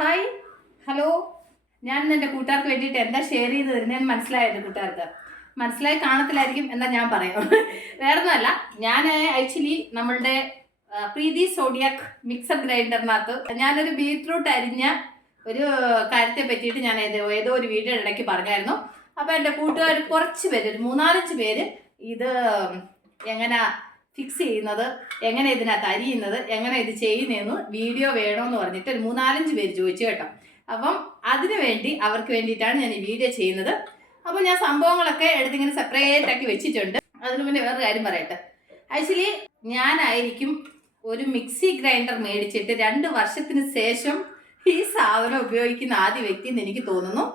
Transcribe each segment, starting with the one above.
Hi, hello. ഞാൻ എൻ്റെ കൂട്ടുകാർക്ക് വേണ്ടിയിട്ട് എന്താ ഷെയർ ചെയ്ത് തരുന്നതെന്ന് മനസ്സിലായത്. കൂട്ടുകാർക്ക് മനസ്സിലായി കാണത്തില്ലായിരിക്കും എന്നാൽ ഞാൻ പറയാം. വേറൊന്നുമല്ല, ഞാൻ ആക്ച്വലി നമ്മളുടെ പ്രീതി സോഡിയാക് മിക്സർ ഗ്രൈൻഡറിനകത്ത് ഞാനൊരു ബീറ്റ്റൂട്ട് അരിഞ്ഞ ഒരു കാര്യത്തെ പറ്റിയിട്ട് ഞാൻ ഏതോ ഒരു വീഡിയോ ഇടയ്ക്ക് പറഞ്ഞായിരുന്നു. അപ്പോൾ എൻ്റെ കൂട്ടുകാർ കുറച്ച് പേര്, ഒരു 3-4 പേര് ഇത് എങ്ങനെ ഫിക്സ് ചെയ്യുന്നത്, എങ്ങനെ ഇതിനകത്ത് അരിയുന്നത്, എങ്ങനെ ഇത് ചെയ്യുന്നതെന്ന് വീഡിയോ വേണമെന്ന് പറഞ്ഞിട്ട് ഒരു 3-4 പേര് ചോദിച്ചു കേട്ടോ. അപ്പം അതിനു വേണ്ടി അവർക്ക് വേണ്ടിയിട്ടാണ് ഞാൻ ഈ വീഡിയോ ചെയ്യുന്നത്. അപ്പോൾ ഞാൻ സംഭവങ്ങളൊക്കെ എടുത്തിങ്ങനെ സെപ്പറേറ്റ് ആക്കി വെച്ചിട്ടുണ്ട്. അതിന് മുന്നേ വേറൊരു കാര്യം പറയട്ടെ. ആക്ച്വലി ഞാനായിരിക്കും ഒരു മിക്സി ഗ്രൈൻഡർ മേടിച്ചിട്ട് 2 വർഷത്തിന് ശേഷം ഈ സാധനം ഉപയോഗിക്കുന്ന ആദ്യ വ്യക്തി എന്ന് എനിക്ക് തോന്നുന്നു.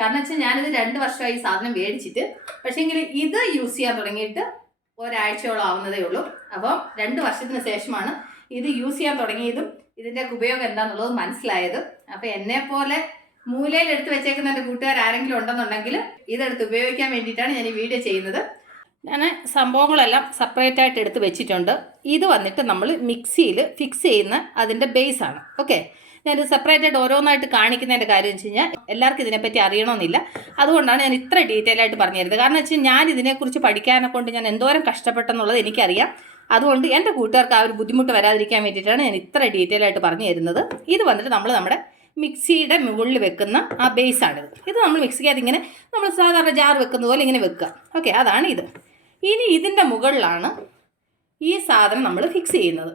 കാരണം വെച്ചാൽ ഞാനിത് 2 വർഷമായി ഈ സാധനം മേടിച്ചിട്ട്, പക്ഷേങ്കിൽ ഇത് യൂസ് ചെയ്യാൻ തുടങ്ങിയിട്ട് ഒരാഴ്ചയോളം ആവുന്നതേ ഉള്ളൂ. അപ്പം 2 വർഷത്തിന് ശേഷമാണ് ഇത് യൂസ് ചെയ്യാൻ തുടങ്ങിയതും ഇതിൻ്റെ ഉപയോഗം എന്താണെന്നുള്ളത് മനസ്സിലായത്. അപ്പം എന്നെ പോലെ മൂലയിൽ എടുത്ത് വെച്ചേക്കുന്ന എൻ്റെ കൂട്ടുകാർ ആരെങ്കിലും ഉണ്ടെന്നുണ്ടെങ്കിൽ ഇതെടുത്ത് ഉപയോഗിക്കാൻ വേണ്ടിയിട്ടാണ് ഞാൻ ഈ വീഡിയോ ചെയ്യുന്നത്. ഞാൻ സംഭവങ്ങളെല്ലാം സെപ്പറേറ്റ് ആയിട്ട് എടുത്ത് വെച്ചിട്ടുണ്ട്. ഇത് വന്നിട്ട് നമ്മൾ മിക്സിയിൽ ഫിക്സ് ചെയ്യുന്ന അതിൻ്റെ ബേസാണ്. ഓക്കെ, ഞാനിത് സെപ്പറേറ്റ് ആയിട്ട് ഓരോന്നായിട്ട് കാണിക്കുന്നതിൻ്റെ കാര്യം എന്ന് വെച്ച് കഴിഞ്ഞാൽ എല്ലാവർക്കും ഇതിനെപ്പറ്റി അറിയണമെന്നില്ല. അതുകൊണ്ടാണ് ഞാൻ ഇത്ര ഡീറ്റെയിൽ ആയിട്ട് പറഞ്ഞു തരുന്നത്. കാരണം വെച്ചാൽ ഞാൻ ഇതിനെക്കുറിച്ച് പഠിക്കാനെ കൊണ്ട് ഞാൻ എന്തോരം കഷ്ടപ്പെട്ടെന്നുള്ളത് എനിക്കറിയാം. അതുകൊണ്ട് എൻ്റെ കൂട്ടുകാർക്ക് ആ ഒരു ബുദ്ധിമുട്ട് വരാതിരിക്കാൻ വേണ്ടിയിട്ടാണ് ഞാൻ ഇത്ര ഡീറ്റെയിൽ ആയിട്ട് പറഞ്ഞു തരുന്നത്. ഇത് വന്നിട്ട് നമ്മുടെ മിക്സിയുടെ മുകളിൽ വെക്കുന്ന ആ ബേസാണിത്. ഇത് നമ്മൾ മിക്സിക്കകത്ത് ഇങ്ങനെ നമ്മൾ സാധാരണ ജാർ വെക്കുന്ന പോലെ ഇങ്ങനെ വെക്കുക. ഓക്കെ, അതാണ് ഇത്. ഇനി ഇതിൻ്റെ മുകളിലാണ് ഈ സാധനം നമ്മൾ ഫിക്സ് ചെയ്യുന്നത്.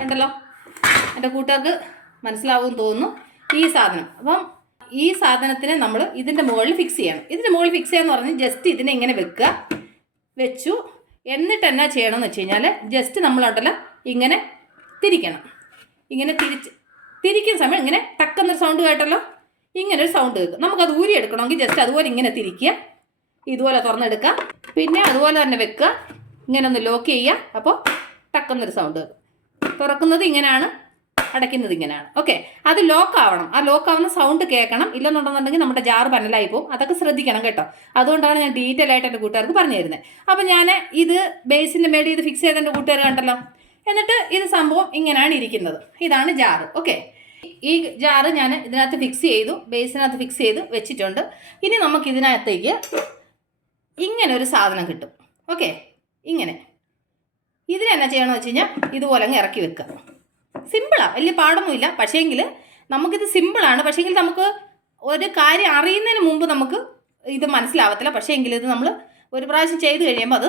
കണ്ടല്ലോ, എൻ്റെ കൂട്ടുകാർക്ക് മനസ്സിലാവുമെന്ന് തോന്നുന്നു. ഈ സാധനം, അപ്പം ഈ സാധനത്തിനെ നമ്മൾ ഇതിൻ്റെ മുകളിൽ ഫിക്സ് ചെയ്യണം. ഇതിൻ്റെ മുകളിൽ ഫിക്സ് ചെയ്യാന്ന് പറഞ്ഞാൽ ജസ്റ്റ് ഇതിനെ ഇങ്ങനെ വെച്ചു. എന്നിട്ട് എന്നാ ചെയ്യണമെന്ന് വെച്ച് കഴിഞ്ഞാൽ ജസ്റ്റ് നമ്മളുണ്ടല്ലോ ഇങ്ങനെ തിരിക്കണം. ഇങ്ങനെ തിരിക്കുന്ന സമയം ഇങ്ങനെ ടക്കെന്നൊരു സൗണ്ട് കേട്ടല്ലോ, ഇങ്ങനൊരു സൗണ്ട് കേൾക്കും. നമുക്കത് ഊരിയെടുക്കണമെങ്കിൽ ജസ്റ്റ് അതുപോലെ ഇങ്ങനെ തിരിക്കുക, ഇതുപോലെ തുറന്നെടുക്കുക, പിന്നെ അതുപോലെ തന്നെ വെക്കുക, ഇങ്ങനെ ഒന്ന് ലോക്ക് ചെയ്യുക. അപ്പോൾ ടക്കെന്നൊരു സൗണ്ട് കേൾക്കും. തുറക്കുന്നത് ഇങ്ങനെയാണ്, അടയ്ക്കുന്നത് ഇങ്ങനെയാണ്. ഓക്കെ, അത് ലോക്ക് ആവണം. ആ ലോക്ക് ആവുന്ന സൗണ്ട് കേൾക്കണം. ഇല്ലെന്നുണ്ടെന്നുണ്ടെങ്കിൽ നമ്മുടെ ജാറ് പന്നലായി പോകും. അതൊക്കെ ശ്രദ്ധിക്കണം കേട്ടോ. അതുകൊണ്ടാണ് ഞാൻ ഡീറ്റെയിൽ ആയിട്ട് എൻ്റെ കൂട്ടുകാർക്ക് പറഞ്ഞു തരുന്നത്. അപ്പം ഞാൻ ഇത് ബേസിൻ്റെ മേളിൽ ഇത് ഫിക്സ് ചെയ്ത് എൻ്റെ കൂട്ടുകാർ കണ്ടല്ലോ. എന്നിട്ട് ഇത് സംഭവം ഇങ്ങനെയാണ് ഇരിക്കുന്നത്. ഇതാണ് ജാറ്. ഓക്കെ, ഈ ജാറ് ഞാൻ ഇതിനകത്ത് ഫിക്സ് ചെയ്തു, ബേസിനകത്ത് ഫിക്സ് ചെയ്ത് വെച്ചിട്ടുണ്ട്. ഇനി നമുക്ക് ഇതിനകത്തേക്ക് ഇങ്ങനെ ഒരു സാധനം കിട്ടും. ഓക്കെ, ഇങ്ങനെ ഇതിനെന്നാ ചെയ്യണമെന്ന് വെച്ച് കഴിഞ്ഞാൽ ഇതുപോലെ അങ്ങ് ഇറക്കി വെക്കുക. സിമ്പിളാണ്, വലിയ പാടൊന്നുമില്ല. പക്ഷേങ്കിൽ നമുക്കിത് സിമ്പിളാണ്. പക്ഷേങ്കിൽ നമുക്ക് ഒരു കാര്യം അറിയുന്നതിന് മുമ്പ് നമുക്ക് ഇത് മനസ്സിലാവത്തില്ല. പക്ഷേങ്കിൽ ഇത് നമ്മൾ ഒരു പ്രാവശ്യം ചെയ്ത് കഴിയുമ്പോൾ അത്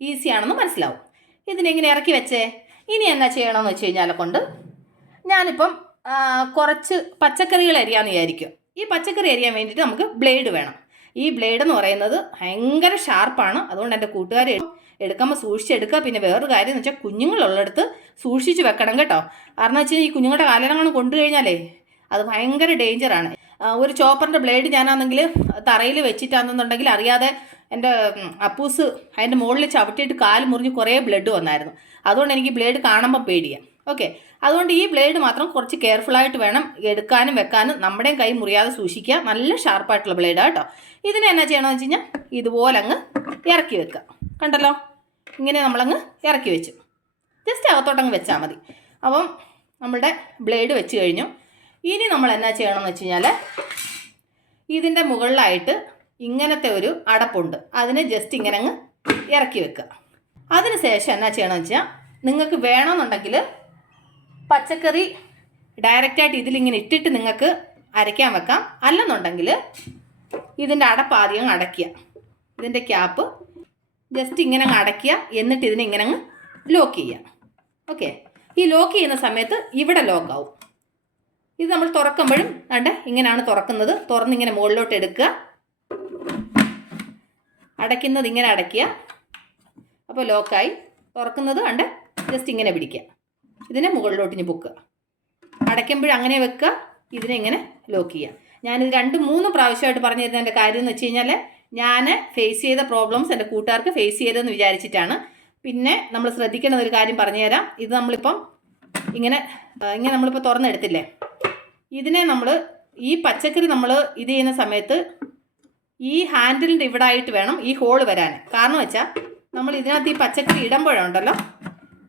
ഈസിയാണെന്ന് മനസ്സിലാവും. ഇതിനെങ്ങനെ ഇറക്കി വെച്ചേ. ഇനി എന്നാ ചെയ്യണമെന്ന് വെച്ച് കഴിഞ്ഞാൽ കൊണ്ട് ഞാനിപ്പം കുറച്ച് പച്ചക്കറികൾ അരിയാമെന്ന് വിചാരിക്കും. ഈ പച്ചക്കറി അരിയാൻ വേണ്ടിയിട്ട് നമുക്ക് ബ്ലേഡ് വേണം. ഈ ബ്ലേഡ് എന്ന് പറയുന്നത് ഭയങ്കര ഷാർപ്പാണ്. അതുകൊണ്ട് എൻ്റെ കൂട്ടുകാർ എടുക്കുമ്പോൾ സൂക്ഷിച്ചെടുക്കുക. പിന്നെ വേറൊരു കാര്യം എന്ന് വെച്ചാൽ കുഞ്ഞുങ്ങളുള്ളിടത്ത് സൂക്ഷിച്ച് വെക്കണം കേട്ടോ. കാരണം വെച്ച് കഴിഞ്ഞാൽ ഈ കുഞ്ഞുങ്ങളുടെ കാലങ്ങൾ കൊണ്ടു കഴിഞ്ഞാലേ അത് ഭയങ്കര ഡേഞ്ചറാണ്. ഒരു ചോപ്പറിൻ്റെ ബ്ലേഡ് ഞാനാണെങ്കിൽ തറയിൽ വെച്ചിട്ടാണെന്നുണ്ടെങ്കിൽ അറിയാതെ എൻ്റെ അപ്പൂസ് അതിൻ്റെ മുകളിൽ ചവിട്ടിയിട്ട് കാല് മുറിഞ്ഞ് കുറേ ബ്ലഡ് വന്നായിരുന്നു. അതുകൊണ്ട് എനിക്ക് ബ്ലേഡ് കാണുമ്പോൾ പേടിയാണ്. ഓക്കെ, അതുകൊണ്ട് ഈ ബ്ലേഡ് മാത്രം കുറച്ച് കെയർഫുള്ളായിട്ട് വേണം എടുക്കാനും വെക്കാനും. നമ്മുടെയും കൈ മുറിയാതെ സൂക്ഷിക്കുക. നല്ല ഷാർപ്പായിട്ടുള്ള ബ്ലേഡാണ് കേട്ടോ. ഇതിനെ എന്നാ ചെയ്യണമെന്ന് വെച്ച് കഴിഞ്ഞാൽ ഇതുപോലെ അങ്ങ് ഇറക്കി വെക്കുക. കണ്ടല്ലോ, ഇങ്ങനെ നമ്മളങ്ങ് ഇറക്കി വെച്ചു. ജസ്റ്റ് അകത്തോട്ടങ്ങ് വെച്ചാൽ മതി. അപ്പം നമ്മളുടെ ബ്ലേഡ് വെച്ച് കഴിഞ്ഞു. ഇനി നമ്മൾ എന്നാ ചെയ്യണമെന്ന് വെച്ച് കഴിഞ്ഞാൽ ഇതിൻ്റെ മുകളിലായിട്ട് ഇങ്ങനത്തെ ഒരു അടപ്പുണ്ട്. അതിനെ ജസ്റ്റ് ഇങ്ങനെ അങ്ങ് ഇറക്കി വെക്കുക. അതിന് ശേഷം എന്നാ ചെയ്യണമെന്ന് വെച്ചാൽ നിങ്ങൾക്ക് വേണമെന്നുണ്ടെങ്കിൽ പച്ചക്കറി ഡയറക്റ്റായിട്ട് ഇതിലിങ്ങനെ ഇട്ടിട്ട് നിങ്ങൾക്ക് അരയ്ക്കാൻ വെക്കാം. അല്ലെന്നുണ്ടെങ്കിൽ ഇതിൻ്റെ അടപ്പ് ആദ്യം അടയ്ക്കുക. ഇതിൻ്റെ ക്യാപ്പ് ജസ്റ്റ് ഇങ്ങനെ അങ്ങ് അടയ്ക്കുക. എന്നിട്ട് ഇതിനെ ഇങ്ങനെ അങ്ങ് ലോക്ക് ചെയ്യുക. ഓക്കെ, ഈ ലോക്ക് ചെയ്യുന്ന സമയത്ത് ഇവിടെ ലോക്കാവും. ഇത് നമ്മൾ തുറക്കുമ്പോഴും കണ്ട് ഇങ്ങനെയാണ് തുറക്കുന്നത്. തുറന്നിങ്ങനെ മുകളിലോട്ട് എടുക്കുക, അടയ്ക്കുന്നത് ഇങ്ങനെ അടയ്ക്കുക. അപ്പോൾ ലോക്കായി. തുറക്കുന്നത് കണ്ട് ജസ്റ്റ് ഇങ്ങനെ പിടിക്കുക. ഇതിനെ മുകളിലോട്ട് ഇനി പൊക്കുക. അടയ്ക്കുമ്പോഴും അങ്ങനെ വെക്കുക. ഇതിനെ ഇങ്ങനെ ലോക്ക് ചെയ്യുക. ഞാനിത് 2-3 പ്രാവശ്യമായിട്ട് പറഞ്ഞു തരുന്നതിൻ്റെ കാര്യം എന്ന് വെച്ച് കഴിഞ്ഞാൽ ഞാൻ ഫേസ് ചെയ്ത പ്രോബ്ലംസ് എൻ്റെ കൂട്ടുകാർക്ക് ഫേസ് ചെയ്തതെന്ന് വിചാരിച്ചിട്ടാണ്. പിന്നെ നമ്മൾ ശ്രദ്ധിക്കേണ്ട ഒരു കാര്യം പറഞ്ഞുതരാം. ഇത് നമ്മളിപ്പം ഇങ്ങനെ നമ്മളിപ്പോൾ തുറന്നെടുത്തില്ലേ, ഇതിനെ നമ്മൾ ഈ പച്ചക്കറി നമ്മൾ ഇത് ചെയ്യുന്ന സമയത്ത് ഈ ഹാൻഡിലിൻ്റെ ഇവിടെ ആയിട്ട് വേണം ഈ ഹോള് വരാൻ. കാരണം വെച്ചാൽ നമ്മൾ ഇതിനകത്ത് ഈ പച്ചക്കറി ഇടുമ്പോഴുണ്ടല്ലോ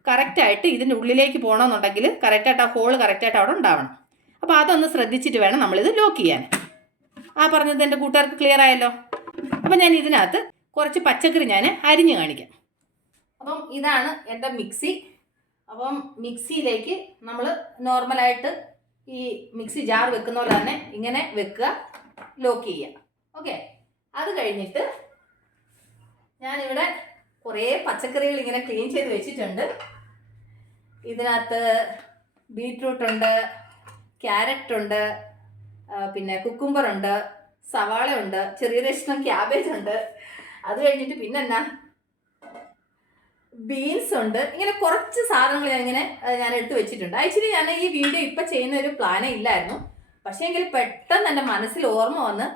കറക്റ്റായിട്ട് ഇതിൻ്റെ ഉള്ളിലേക്ക് പോകണമെന്നുണ്ടെങ്കിൽ കറക്റ്റായിട്ട് ആ ഹോള് കറക്റ്റായിട്ട് അവിടെ ഉണ്ടാവണം. അപ്പോൾ അതൊന്ന് ശ്രദ്ധിച്ചിട്ട് വേണം നമ്മളിത് ലോക്ക് ചെയ്യാൻ. പറഞ്ഞത് എൻ്റെ കൂട്ടുകാർക്ക് ക്ലിയർ ആയല്ലോ. അപ്പം ഞാൻ ഇതിനകത്ത് കുറച്ച് പച്ചക്കറി ഞാൻ അരിഞ്ഞ് കാണിക്കാം. അപ്പം ഇതാണ് എൻ്റെ മിക്സി. അപ്പം മിക്സിയിലേക്ക് നമ്മൾ നോർമലായിട്ട് ഈ മിക്സി ജാർ വെക്കുന്ന പോലെ തന്നെ ഇങ്ങനെ വെക്കുക, ലോക്ക് ചെയ്യുക. ഓക്കെ, അത് കഴിഞ്ഞിട്ട് ഞാനിവിടെ കുറേ പച്ചക്കറികൾ ഇങ്ങനെ ക്ലീൻ ചെയ്ത് വെച്ചിട്ടുണ്ട്. ഇതിനകത്ത് ബീറ്റ്റൂട്ടുണ്ട്, ക്യാരറ്റുണ്ട്, പിന്നെ കുക്കുംബറുണ്ട്, സവാളയുണ്ട്, ചെറിയ കഷ്ണം ക്യാബേജ് ഉണ്ട്. അത് കഴിഞ്ഞിട്ട് പിന്നെന്നാ ബീൻസ് ഉണ്ട്. ഇങ്ങനെ കുറച്ച് സാധനങ്ങൾ ഞാൻ എടുത്ത് വെച്ചിട്ടുണ്ട്. ആക്ച്വലി ഞാൻ ഈ വീഡിയോ ഇപ്പം ചെയ്യുന്ന ഒരു പ്ലാനേ ഇല്ലായിരുന്നു. പക്ഷേ എങ്കിൽ പെട്ടെന്ന് എൻ്റെ മനസ്സിൽ ഓർമ്മ വന്ന്,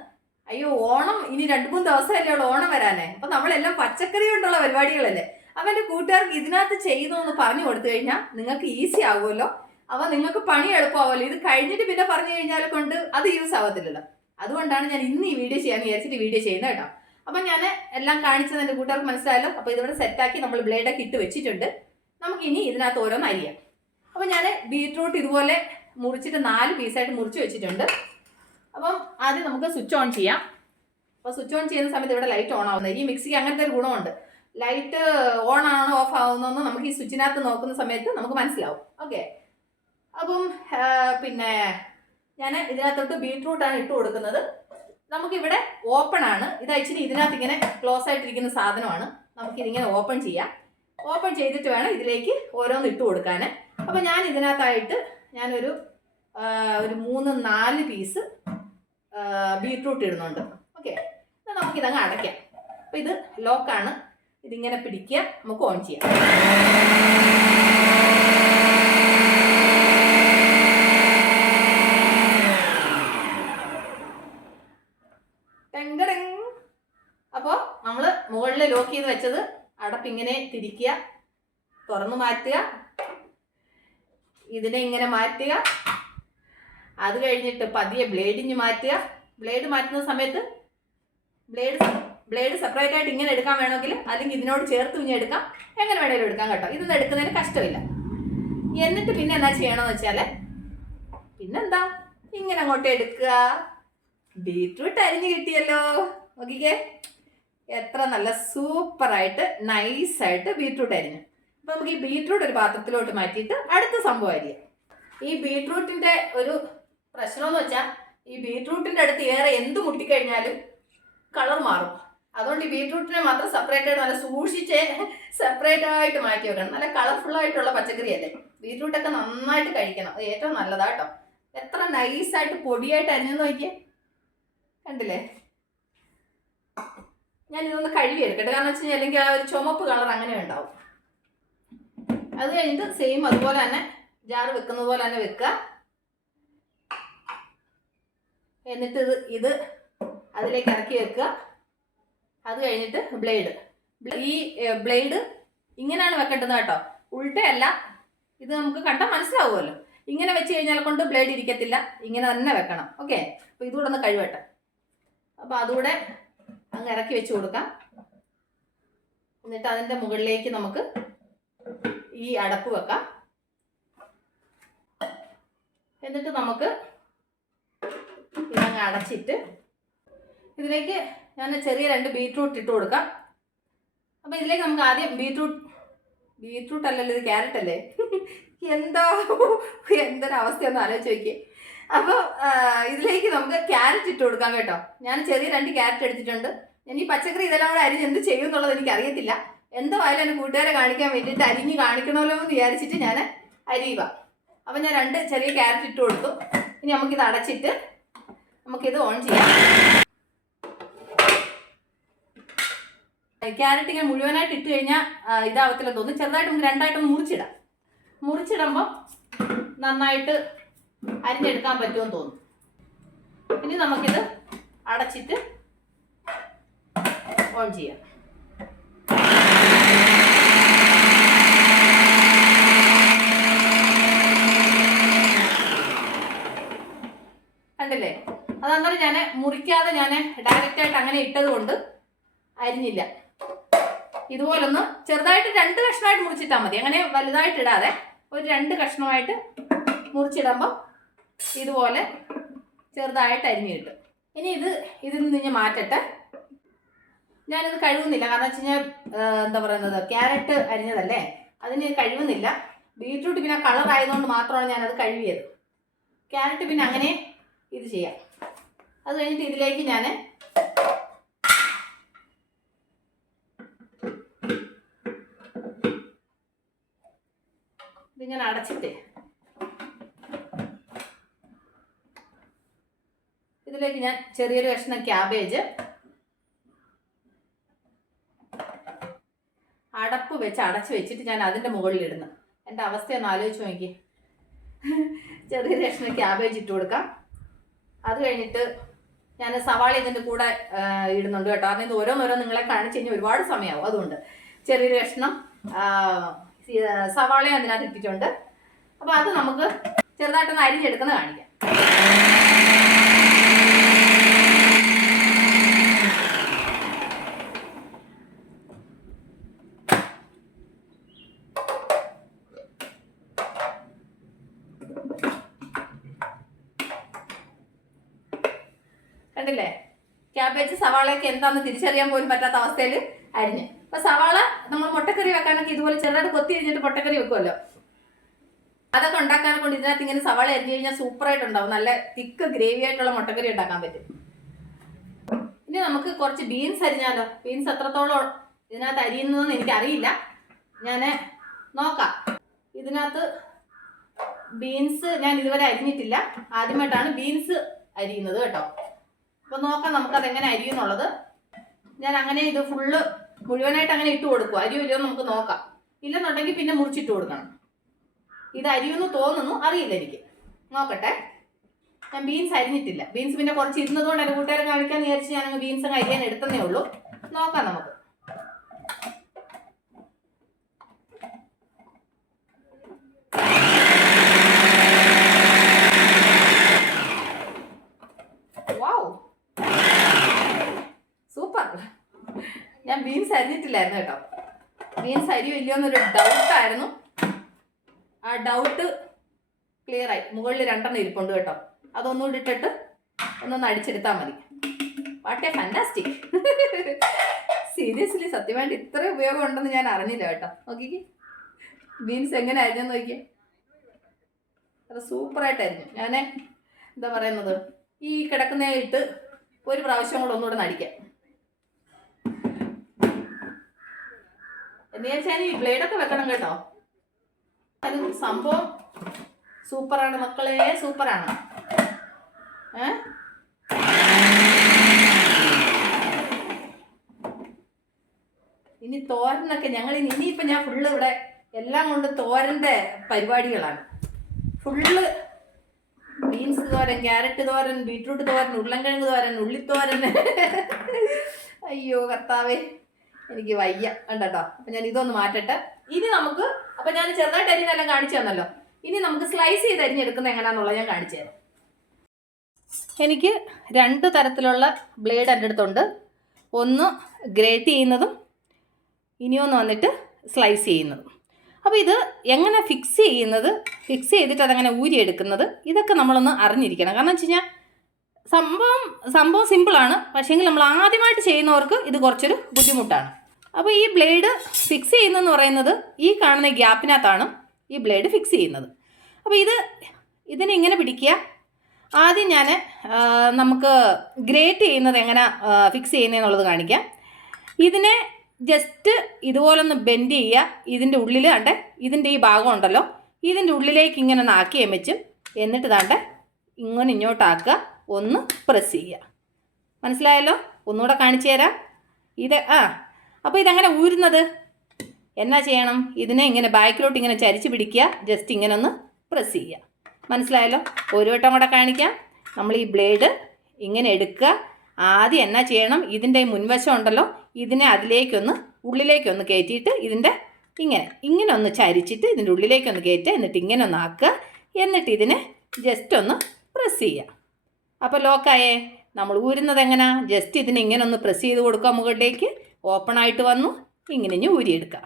അയ്യോ ഓണം ഇനി 2-3 ദിവസമല്ലേ ഉള്ളൂ ഓണം വരാനേ. അപ്പം നമ്മളെല്ലാം പച്ചക്കറി കൊണ്ടുള്ള പരിപാടികളല്ലേ. അപ്പം എൻ്റെ കൂട്ടുകാർക്ക് ഇതിനകത്ത് ചെയ്യുന്നതെന്ന് പറഞ്ഞു കൊടുത്തു കഴിഞ്ഞാൽ നിങ്ങൾക്ക് ഈസി ആകുമല്ലോ. അപ്പം നിങ്ങൾക്ക് പണി എളുപ്പമാവുമല്ലോ. ഇത് കഴിഞ്ഞിട്ട് പിന്നെ പറഞ്ഞു കഴിഞ്ഞാൽ കൊണ്ട് അത് യൂസ് ആവത്തില്ലല്ലോ. അതുകൊണ്ടാണ് ഞാൻ ഇന്ന് ഈ വീഡിയോ ചെയ്യാൻ വിചാരിച്ചിട്ട് വീഡിയോ ചെയ്യുന്നത് കേട്ടോ. അപ്പം ഞാൻ എല്ലാം കാണിച്ചത് എൻ്റെ കൂട്ടുകാർക്ക് മനസ്സിലായല്ലോ. അപ്പോൾ ഇതിവിടെ സെറ്റാക്കി നമ്മൾ ബ്ലേഡൊക്കെ ഇട്ട് വെച്ചിട്ടുണ്ട്. നമുക്കിനി ഇതിനകത്ത് ഓരോന്ന് അരിയാം. അപ്പം ഞാൻ ബീറ്റ്റൂട്ട് ഇതുപോലെ മുറിച്ചിട്ട് 4 പീസായിട്ട് മുറിച്ച് വെച്ചിട്ടുണ്ട്. അപ്പം ആദ്യം നമുക്ക് സ്വിച്ച് ഓൺ ചെയ്യാം. അപ്പോൾ സ്വിച്ച് ഓൺ ചെയ്യുന്ന സമയത്ത് ഇവിടെ ലൈറ്റ് ഓൺ ആവുന്നത്. ഈ മിക്സിക്ക് അങ്ങനത്തെ ഒരു ഗുണമുണ്ട്. ലൈറ്റ് ഓൺ ആണോ ഓഫ് ആവുന്നതെന്ന് നമുക്ക് ഈ സ്വിച്ചിനകത്ത് നോക്കുന്ന സമയത്ത് നമുക്ക് മനസ്സിലാവും. ഓക്കെ, അപ്പം പിന്നെ ഞാൻ ഇതിനകത്തോട്ട് ബീറ്റ്റൂട്ടാണ് ഇട്ട് കൊടുക്കുന്നത്. നമുക്കിവിടെ ഓപ്പൺ ആണ്. ഇത് ആക്ച്വലി ഇതിനകത്ത് ഇങ്ങനെ ക്ലോസ് ആയിട്ടിരിക്കുന്ന സാധനമാണ്. നമുക്കിതിങ്ങനെ ഓപ്പൺ ചെയ്യാം. ഓപ്പൺ ചെയ്തിട്ട് വേണം ഇതിലേക്ക് ഓരോന്ന് ഇട്ട് കൊടുക്കാൻ. അപ്പം ഞാൻ ഇതിനകത്തായിട്ട് ഞാനൊരു 3-4 പീസ് ബീറ്റ്റൂട്ട് ഇടുന്നുണ്ട്. ഓക്കെ, നമുക്കിതങ്ങ് അടയ്ക്കാം. അപ്പം ഇത് ലോക്കാണ്. ഇതിങ്ങനെ പിടിക്കുക, നമുക്ക് ഓൺ ചെയ്യാം. അപ്പോൾ നമ്മൾ മുകളിൽ ലോക്ക് ചെയ്ത് വെച്ചത് അടപ്പിങ്ങനെ തിരിക്കുക, തുറന്നു മാറ്റുക, ഇതിനെ ഇങ്ങനെ മാറ്റുക. അത് കഴിഞ്ഞിട്ട് പതിയെ ബ്ലേഡിഞ്ഞ് മാറ്റുക. ബ്ലേഡ് മാറ്റുന്ന സമയത്ത് ബ്ലേഡ് സെപ്പറേറ്റ് ആയിട്ട് ഇങ്ങനെ എടുക്കാൻ വേണമെങ്കിൽ, അല്ലെങ്കിൽ ഇതിനോട് ചേർത്ത് ഇങ്ങനെ എടുക്കാം, എങ്ങനെ വേണേലും എടുക്കാം കേട്ടോ. ഇതൊന്നും എടുക്കുന്നതിന് കഷ്ടമില്ല. എന്നിട്ട് പിന്നെ എന്താ ചെയ്യണമെന്ന് വെച്ചാൽ, പിന്നെന്താ ഇങ്ങനെ അങ്ങോട്ട് എടുക്കുക. ബീറ്റ്റൂട്ട് അരിഞ്ഞ് കിട്ടിയല്ലോ. നോക്കിക്കേ, എത്ര നല്ല സൂപ്പറായിട്ട് നൈസായിട്ട് ബീറ്റ്റൂട്ട് അരിഞ്ഞു. അപ്പോൾ നമുക്ക് ഈ ബീറ്റ്റൂട്ട് ഒരു പാത്രത്തിലോട്ട് മാറ്റിയിട്ട് അടുത്ത സംഭവം അരിയാം. ഈ ബീറ്റ്റൂട്ടിൻ്റെ ഒരു പ്രശ്നമെന്ന് വെച്ചാൽ, ഈ ബീറ്റ്റൂട്ടിൻ്റെ അടുത്ത് ഏറെ എന്ത് മുട്ടിക്കഴിഞ്ഞാലും കളർ മാറും. അതുകൊണ്ട് ഈ ബീറ്റ്റൂട്ടിനെ മാത്രം സെപ്പറേറ്റ് ആയിട്ട് നല്ല സൂക്ഷിച്ച് സെപ്പറേറ്റ് ആയിട്ട് മാറ്റി വെക്കണം. നല്ല കളർഫുള്ളായിട്ടുള്ള പച്ചക്കറിയല്ലേ. ബീറ്റ്റൂട്ടൊക്കെ നന്നായിട്ട് കഴിക്കണം. അത് ഏറ്റവും നല്ലതാട്ടോ. എത്ര നൈസായിട്ട് പൊടിയായിട്ട് അരിഞ്ഞെന്ന് നോക്കിയേ, കണ്ടില്ലേ? ഞാനിതൊന്ന് കഴുകി എടുക്കട്ടെ. കാരണം വെച്ച് കഴിഞ്ഞാൽ അല്ലെങ്കിൽ ആ ഒരു ചുമപ്പ് കളർ അങ്ങനെ ഉണ്ടാവും. അത് കഴിഞ്ഞിട്ട് സെയിം അതുപോലെ തന്നെ ജാറ് വെക്കുന്നത് പോലെ തന്നെ വെക്കുക. എന്നിട്ട് ഇത് അതിലേക്ക് ഇറക്കി വെക്കുക. അത് കഴിഞ്ഞിട്ട് ഈ ബ്ലേഡ് ഇങ്ങനെയാണ് വെക്കേണ്ടത് കേട്ടോ, ഉൾട്ടയല്ല. ഇത് നമുക്ക് കണ്ടാൽ മനസ്സിലാവുമല്ലോ. ഇങ്ങനെ വെച്ച് കഴിഞ്ഞാൽ കൊണ്ട് ബ്ലേഡ് ഇരിക്കത്തില്ല, ഇങ്ങനെ തന്നെ വെക്കണം. ഓക്കെ, അപ്പോൾ ഇതുകൂടെ ഒന്ന് കഴുകട്ടെ. അപ്പോൾ അതുകൂടെ അങ്ങ് ഇറക്കി വെച്ച് കൊടുക്കാം. എന്നിട്ട് അതിൻ്റെ മുകളിലേക്ക് നമുക്ക് ഈ അടപ്പ് വെക്കാം. എന്നിട്ട് നമുക്ക് ഇതങ്ങ് അടച്ചിട്ട് ഇതിലേക്ക് ഞാൻ ചെറിയ 2 ബീറ്റ്റൂട്ട് ഇട്ട് കൊടുക്കാം. അപ്പോൾ ഇതിലേക്ക് നമുക്ക് ആദ്യം ബീറ്റ്റൂട്ട് അല്ലല്ലോ, ഇത് ക്യാരറ്റ് അല്ലേ. എന്തൊരവസ്ഥയൊന്നും ആലോചിച്ച് നോക്കിയേ. അപ്പോൾ ഇതിലേക്ക് നമുക്ക് ക്യാരറ്റ് ഇട്ട് കൊടുക്കാം കേട്ടോ. ഞാൻ ചെറിയ 2 ക്യാരറ്റ് എടുത്തിട്ടുണ്ട്. ഞാൻ ഈ പച്ചക്കറി ഇതെല്ലാം കൂടെ അരിഞ്ഞ് എന്ത് ചെയ്യും എന്നുള്ളത് എനിക്കറിയത്തില്ല. എന്തായാലും എൻ്റെ കൂട്ടുകാരെ കാണിക്കാൻ വേണ്ടിയിട്ട് അരിഞ്ഞ് കാണിക്കണമല്ലോ എന്ന് വിചാരിച്ചിട്ട് ഞാൻ അരിയുക. അപ്പം ഞാൻ 2 ചെറിയ ക്യാരറ്റ് ഇട്ട് കൊടുത്തു. ഇനി നമുക്കിത് അടച്ചിട്ട് നമുക്കിത് ഓൺ ചെയ്യാം. ക്യാരറ്റ് ഇങ്ങനെ മുഴുവനായിട്ട് ഇട്ട് കഴിഞ്ഞാൽ ഇതാവത്തില്ല തോന്നുന്നു. ചെറുതായിട്ട് നമുക്ക് 2ആയിട്ടൊന്ന് മുറിച്ചിടുമ്പോൾ നന്നായിട്ട് അരിഞ്ഞെടുക്കാൻ പറ്റുമെന്ന് തോന്നുന്നു. ഇനി നമുക്കിത് അടച്ചിട്ട് ഓൺ ചെയ്യാം. കണ്ടില്ലേ? അതന്നേരം ഞാൻ മുറിക്കാതെ ഞാൻ ഡയറക്റ്റായിട്ട് അങ്ങനെ ഇട്ടത് കൊണ്ട് അരിഞ്ഞില്ല. ഇതുപോലൊന്ന് ചെറുതായിട്ട് 2 കഷ്ണമായിട്ട് മുറിച്ചിട്ടാൽ മതി. അങ്ങനെ വലുതായിട്ട് ഇടാതെ ഒരു 2 കഷ്ണമായിട്ട് മുറിച്ചിടുമ്പോൾ ഇതുപോലെ ചെറുതായിട്ട് അരിഞ്ഞ് കിട്ടും. ഇനി ഇതിൽ നിന്ന് ഞാൻ മാറ്റട്ടെ. ഞാനിത് കഴുകുന്നില്ല, കാരണം വെച്ച് കഴിഞ്ഞാൽ എന്താ പറയുന്നത്, ക്യാരറ്റ് അരിഞ്ഞതല്ലേ, അതിന് കഴുകുന്നില്ല. ബീട്രൂട്ട് പിന്നെ കളർ ആയതുകൊണ്ട് മാത്രമാണ് ഞാനത് കഴുകിയത്. ക്യാരറ്റ് പിന്നെ അങ്ങനെ ഇത് ചെയ്യാം. അത് കഴിഞ്ഞിട്ട് ഇതിലേക്ക് ഞാൻ ഇതിങ്ങനെ അടച്ചിട്ട് ഇതിലേക്ക് ഞാൻ ചെറിയൊരു കഷ്ണം ക്യാബേജ് അടപ്പ് വെച്ച് അടച്ച് വെച്ചിട്ട് ഞാൻ അതിൻ്റെ മുകളിലിടുന്നു. എൻ്റെ അവസ്ഥയൊന്ന് ആലോചിച്ച് നോക്കി. ചെറിയൊരു കഷ്ണം ക്യാബേജ് ഇട്ട് കൊടുക്കാം. അത് കഴിഞ്ഞിട്ട് ഞാൻ സവാള ഇതിൻ്റെ കൂടെ ഇടുന്നുണ്ട് കേട്ടോ. കാരണം ഇത് ഓരോന്നോരോ നിങ്ങളെ കാണിച്ച് കഴിഞ്ഞാൽ ഒരുപാട് സമയമാവും. അതുകൊണ്ട് ചെറിയൊരു കഷ്ണം സവാളയും അതിനകത്ത് ഇട്ടിട്ടുണ്ട്. അപ്പോൾ അത് നമുക്ക് ചെറുതായിട്ടൊന്ന് അരിഞ്ഞെടുക്കുന്നത് കാണിക്കാം. കണ്ടില്ലേ, ക്യാബേജ് സവാളയൊക്കെ എന്താണെന്ന് തിരിച്ചറിയാൻ പോലും പറ്റാത്ത അവസ്ഥയിൽ അരിഞ്ഞ്. അപ്പോൾ സവാള നമ്മൾ മുട്ടക്കറി വെക്കാനൊക്കെ ഇതുപോലെ ചെറുതായിട്ട് കൊത്തി അരിഞ്ഞിട്ട് മുട്ടക്കറി വെക്കുമല്ലോ, അതൊക്കെ ഉണ്ടാക്കാനെ കൊണ്ട് ഇതിനകത്ത് ഇങ്ങനെ സവാള അരിഞ്ഞ് കഴിഞ്ഞാൽ സൂപ്പറായിട്ടുണ്ടാവും. നല്ല തിക്ക് ഗ്രേവി ആയിട്ടുള്ള മുട്ടക്കറി ഉണ്ടാക്കാൻ പറ്റും. ഇനി നമുക്ക് കുറച്ച് ബീൻസ് അരിഞ്ഞാലോ. ബീൻസ് എത്രത്തോളം ഇതിനകത്ത് അരിയുന്നതെന്ന് എനിക്കറിയില്ല, ഞാൻ നോക്കാം. ഇതിനകത്ത് ബീൻസ് ഞാൻ ഇതുവരെ അരിഞ്ഞിട്ടില്ല, ആദ്യമായിട്ടാണ് ബീൻസ് അരിയുന്നത് കേട്ടോ. അപ്പോൾ നോക്കാം നമുക്കതെങ്ങനെ അരിയുന്നുള്ളത്. ഞാൻ അങ്ങനെ ഇത് ഫുള്ള് മുഴുവനായിട്ട് അങ്ങനെ ഇട്ട് കൊടുക്കും. അരിയോ നമുക്ക് നോക്കാം. ഇല്ലെന്നുണ്ടെങ്കിൽ പിന്നെ മുറിച്ചിട്ട് കൊടുക്കണം. ഇത് അരിയൊന്ന് തോന്നുന്നു, അറിയില്ല എനിക്ക്. നോക്കട്ടെ. ഞാൻ ബീൻസ് അരിഞ്ഞിട്ടില്ല. ബീൻസ് പിന്നെ കുറച്ച് ഇരുന്നതുകൊണ്ട് എൻ്റെ കൂട്ടുകാരെ കാണിക്കാൻ വിചാരിച്ച് ഞാനങ്ങ് ബീൻസ് അങ്ങ് അരിയാൻ എടുത്തതേ ഉള്ളൂ. നോക്കാം നമുക്ക്. ഞാൻ ബീൻസ് അരിഞ്ഞിട്ടില്ലായിരുന്നു കേട്ടോ. ബീൻസ് അരിയോ ഇല്ലയോ എന്നൊരു ഡൗട്ടായിരുന്നു. ആ ഡൗട്ട് ക്ലിയർ ആയി. മുകളിൽ 2 ഇരിപ്പുണ്ട് കേട്ടോ. അതൊന്നുകൂടി ഇട്ടിട്ട് ഒന്നൊന്ന് അടിച്ചെടുത്താൽ മതി. What A fantastic. സീരിയസ്ലി സത്യമായിട്ട് ഇത്ര ഉപയോഗം ഉണ്ടെന്ന് ഞാൻ അറിഞ്ഞില്ല കേട്ടോ. നോക്കിക്കേ, ബീൻസ് എങ്ങനെ അരിഞ്ഞെന്ന് നോക്കിയേ. അത് സൂപ്പറായിട്ടായിരുന്നു. ഞാൻ എന്താ പറയുന്നത്, ഈ കിടക്കുന്നതിട്ട് ഒരു പ്രാവശ്യം കൂടെ ഒന്നുകൂടെ നടിക്കാം. എന്ന് വെച്ചാൽ ഈ ബ്ലേഡൊക്കെ വെക്കണം കേട്ടോ. അത് സംഭവം സൂപ്പറാണ് മക്കളെ, സൂപ്പറാണ്. ഇനി തോരനൊക്കെ ഇനിയിപ്പോൾ ഞാൻ ഫുള്ള് ഇവിടെ എല്ലാം കൊണ്ട് തോരൻ്റെ പരിപാടികളാണ്. ഫുള്ള് ബീൻസ് തോരൻ, ക്യാരറ്റ് തോരൻ, ബീട്രൂട്ട് തോരൻ, ഉരുളൻകിഴങ്ങ് തോരൻ, ഉള്ളിത്തോരൻ. അയ്യോ കർത്താവേ, എനിക്ക് വയ്യ കണ്ടോ. അപ്പം ഞാൻ ഇതൊന്ന് മാറ്റട്ടെ. ഇനി നമുക്ക്, അപ്പം ഞാൻ ചെറുതായിട്ട് അരിഞ്ഞെല്ലാം കാണിച്ചു തന്നല്ലോ. ഇനി നമുക്ക് സ്ലൈസ് ചെയ്ത് അരിഞ്ഞെടുക്കുന്നത് എങ്ങനെയാണെന്നുള്ളത് ഞാൻ കാണിച്ചു തരാം. എനിക്ക് 2 തരത്തിലുള്ള ബ്ലേഡ് എൻ്റെ അടുത്തുണ്ട്. ഒന്ന് ഗ്രേറ്റ് ചെയ്യുന്നതും ഇനിയൊന്ന് വന്നിട്ട് സ്ലൈസ് ചെയ്യുന്നതും. അപ്പോൾ ഇത് എങ്ങനെ ഫിക്സ് ചെയ്തിട്ട് അതങ്ങനെ ഊരിയെടുക്കുന്നത്, ഇതൊക്കെ നമ്മളൊന്ന് അറിഞ്ഞിരിക്കണം. കാരണം വെച്ച് കഴിഞ്ഞാൽ സംഭവം സിമ്പിളാണ്. പക്ഷേങ്കിൽ നമ്മൾ ആദ്യമായിട്ട് ചെയ്യുന്നവർക്ക് ഇത് കുറച്ചൊരു ബുദ്ധിമുട്ടാണ്. അപ്പോൾ ഈ ബ്ലേഡ് ഫിക്സ് ചെയ്യുന്നതെന്ന് പറയുന്നത് ഈ കാണുന്ന ഗ്യാപ്പിനകത്താണ് ഈ ബ്ലേഡ് ഫിക്സ് ചെയ്യുന്നത്. അപ്പോൾ ഇതിനെ ഇങ്ങനെ പിടിക്കുക. ആദ്യം ഞാൻ നമുക്ക് ഗ്രേറ്റ് ചെയ്യുന്നത് എങ്ങനെ ഫിക്സ് ചെയ്യുന്നതെന്നുള്ളത് കാണിക്കാം. ഇതിനെ ജസ്റ്റ് ഇതുപോലൊന്ന് ബെൻഡ് ചെയ്യുക. ഇതിൻ്റെ ഉള്ളിൽ കണ്ടേ, ഇതിൻ്റെ ഈ ഭാഗം ഉണ്ടല്ലോ, ഇതിൻ്റെ ഉള്ളിലേക്ക് ഇങ്ങനെ ഒന്ന് ആക്കി വെച്ചും എന്നിട്ട് താണ്ടെ ഇങ്ങനെ ഇങ്ങോട്ടാക്കുക, ഒന്ന് പ്രസ് ചെയ്യുക. മനസ്സിലായല്ലോ? ഒന്നുകൂടെ കാണിച്ചു തരാം. അപ്പോൾ ഇതെങ്ങനെ ഊരുന്നത് എന്നാ ചെയ്യണം? ഇതിനെ ഇങ്ങനെ ബാക്കിലോട്ട് ഇങ്ങനെ ചരിച്ച് പിടിക്കുക, ജസ്റ്റ് ഇങ്ങനെ ഒന്ന് പ്രസ് ചെയ്യുക. മനസ്സിലായല്ലോ? ഒരു വട്ടം കൂടെ കാണിക്കാം. നമ്മൾ ഈ ബ്ലേഡ് ഇങ്ങനെ എടുക്കുക. ആദ്യം എന്നാ ചെയ്യണം, ഇതിൻ്റെ മുൻവശം ഉണ്ടല്ലോ, ഇതിനെ ഉള്ളിലേക്കൊന്ന് കയറ്റിയിട്ട് ഇതിൻ്റെ ഇങ്ങനെ ഒന്ന് ചരിച്ചിട്ട് ഇതിൻ്റെ ഉള്ളിലേക്കൊന്ന് കയറ്റുക. എന്നിട്ട് ഇങ്ങനെ ഒന്ന് ആക്കുക. എന്നിട്ട് ഇതിനെ ജസ്റ്റ് ഒന്ന് പ്രസ് ചെയ്യുക. അപ്പോൾ ലോക്കായേ. നമ്മൾ ഊരുന്നത് എങ്ങനെ? ജസ്റ്റ് ഇതിനെ ഇങ്ങനെ ഒന്ന് പ്രസ് ചെയ്ത് കൊടുക്കുക. മുകളിലേക്ക് ഓപ്പണായിട്ട് വന്നു ഇങ്ങനെ ഊരിയെടുക്കുക.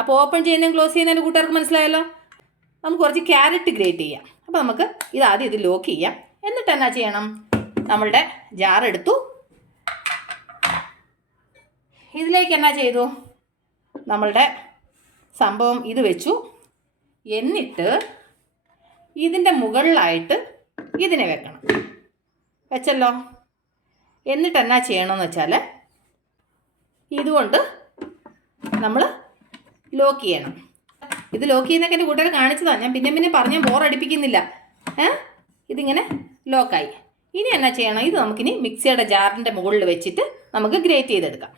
അപ്പോൾ ഓപ്പൺ ചെയ്യുന്നതും ക്ലോസ് ചെയ്യുന്നതിന് കൂട്ടുകാർക്ക് മനസ്സിലായല്ലോ. നമുക്ക് കുറച്ച് ക്യാരറ്റ് ഗ്രേറ്റ് ചെയ്യാം. അപ്പോൾ നമുക്ക് ഇതാദ്യം ഇത് ലോക്ക് ചെയ്യാം. എന്നിട്ട് എന്നാ ചെയ്യണം, നമ്മളുടെ ജാർ എടുത്തു, ഇതിലേക്ക് എന്നാ ചെയ്തു, നമ്മളുടെ സംഭവം ഇത് വെച്ചു. എന്നിട്ട് ഇതിൻ്റെ മുകളിലായിട്ട് ഇതിനെ വെക്കണം. വെച്ചല്ലോ. എന്നിട്ട് എന്നാ ചെയ്യണമെന്ന് വെച്ചാൽ ഇതുകൊണ്ട് നമ്മൾ ലോക്ക് ചെയ്യണം. ഇത് ലോക്ക് ചെയ്യുന്നൊക്കെ എൻ്റെ കൂട്ടുകാർ കാണിച്ചതാണ്. ഞാൻ പിന്നെ പറഞ്ഞാൽ ബോറടിപ്പിക്കുന്നില്ല. ഇതിങ്ങനെ ലോക്കായി. ഇനി എന്നാ ചെയ്യണം, ഇത് നമുക്കിനി മിക്സിയുടെ ജാറിൻ്റെ മുകളിൽ വെച്ചിട്ട് നമുക്ക് ഗ്രേറ്റ് ചെയ്തെടുക്കാം.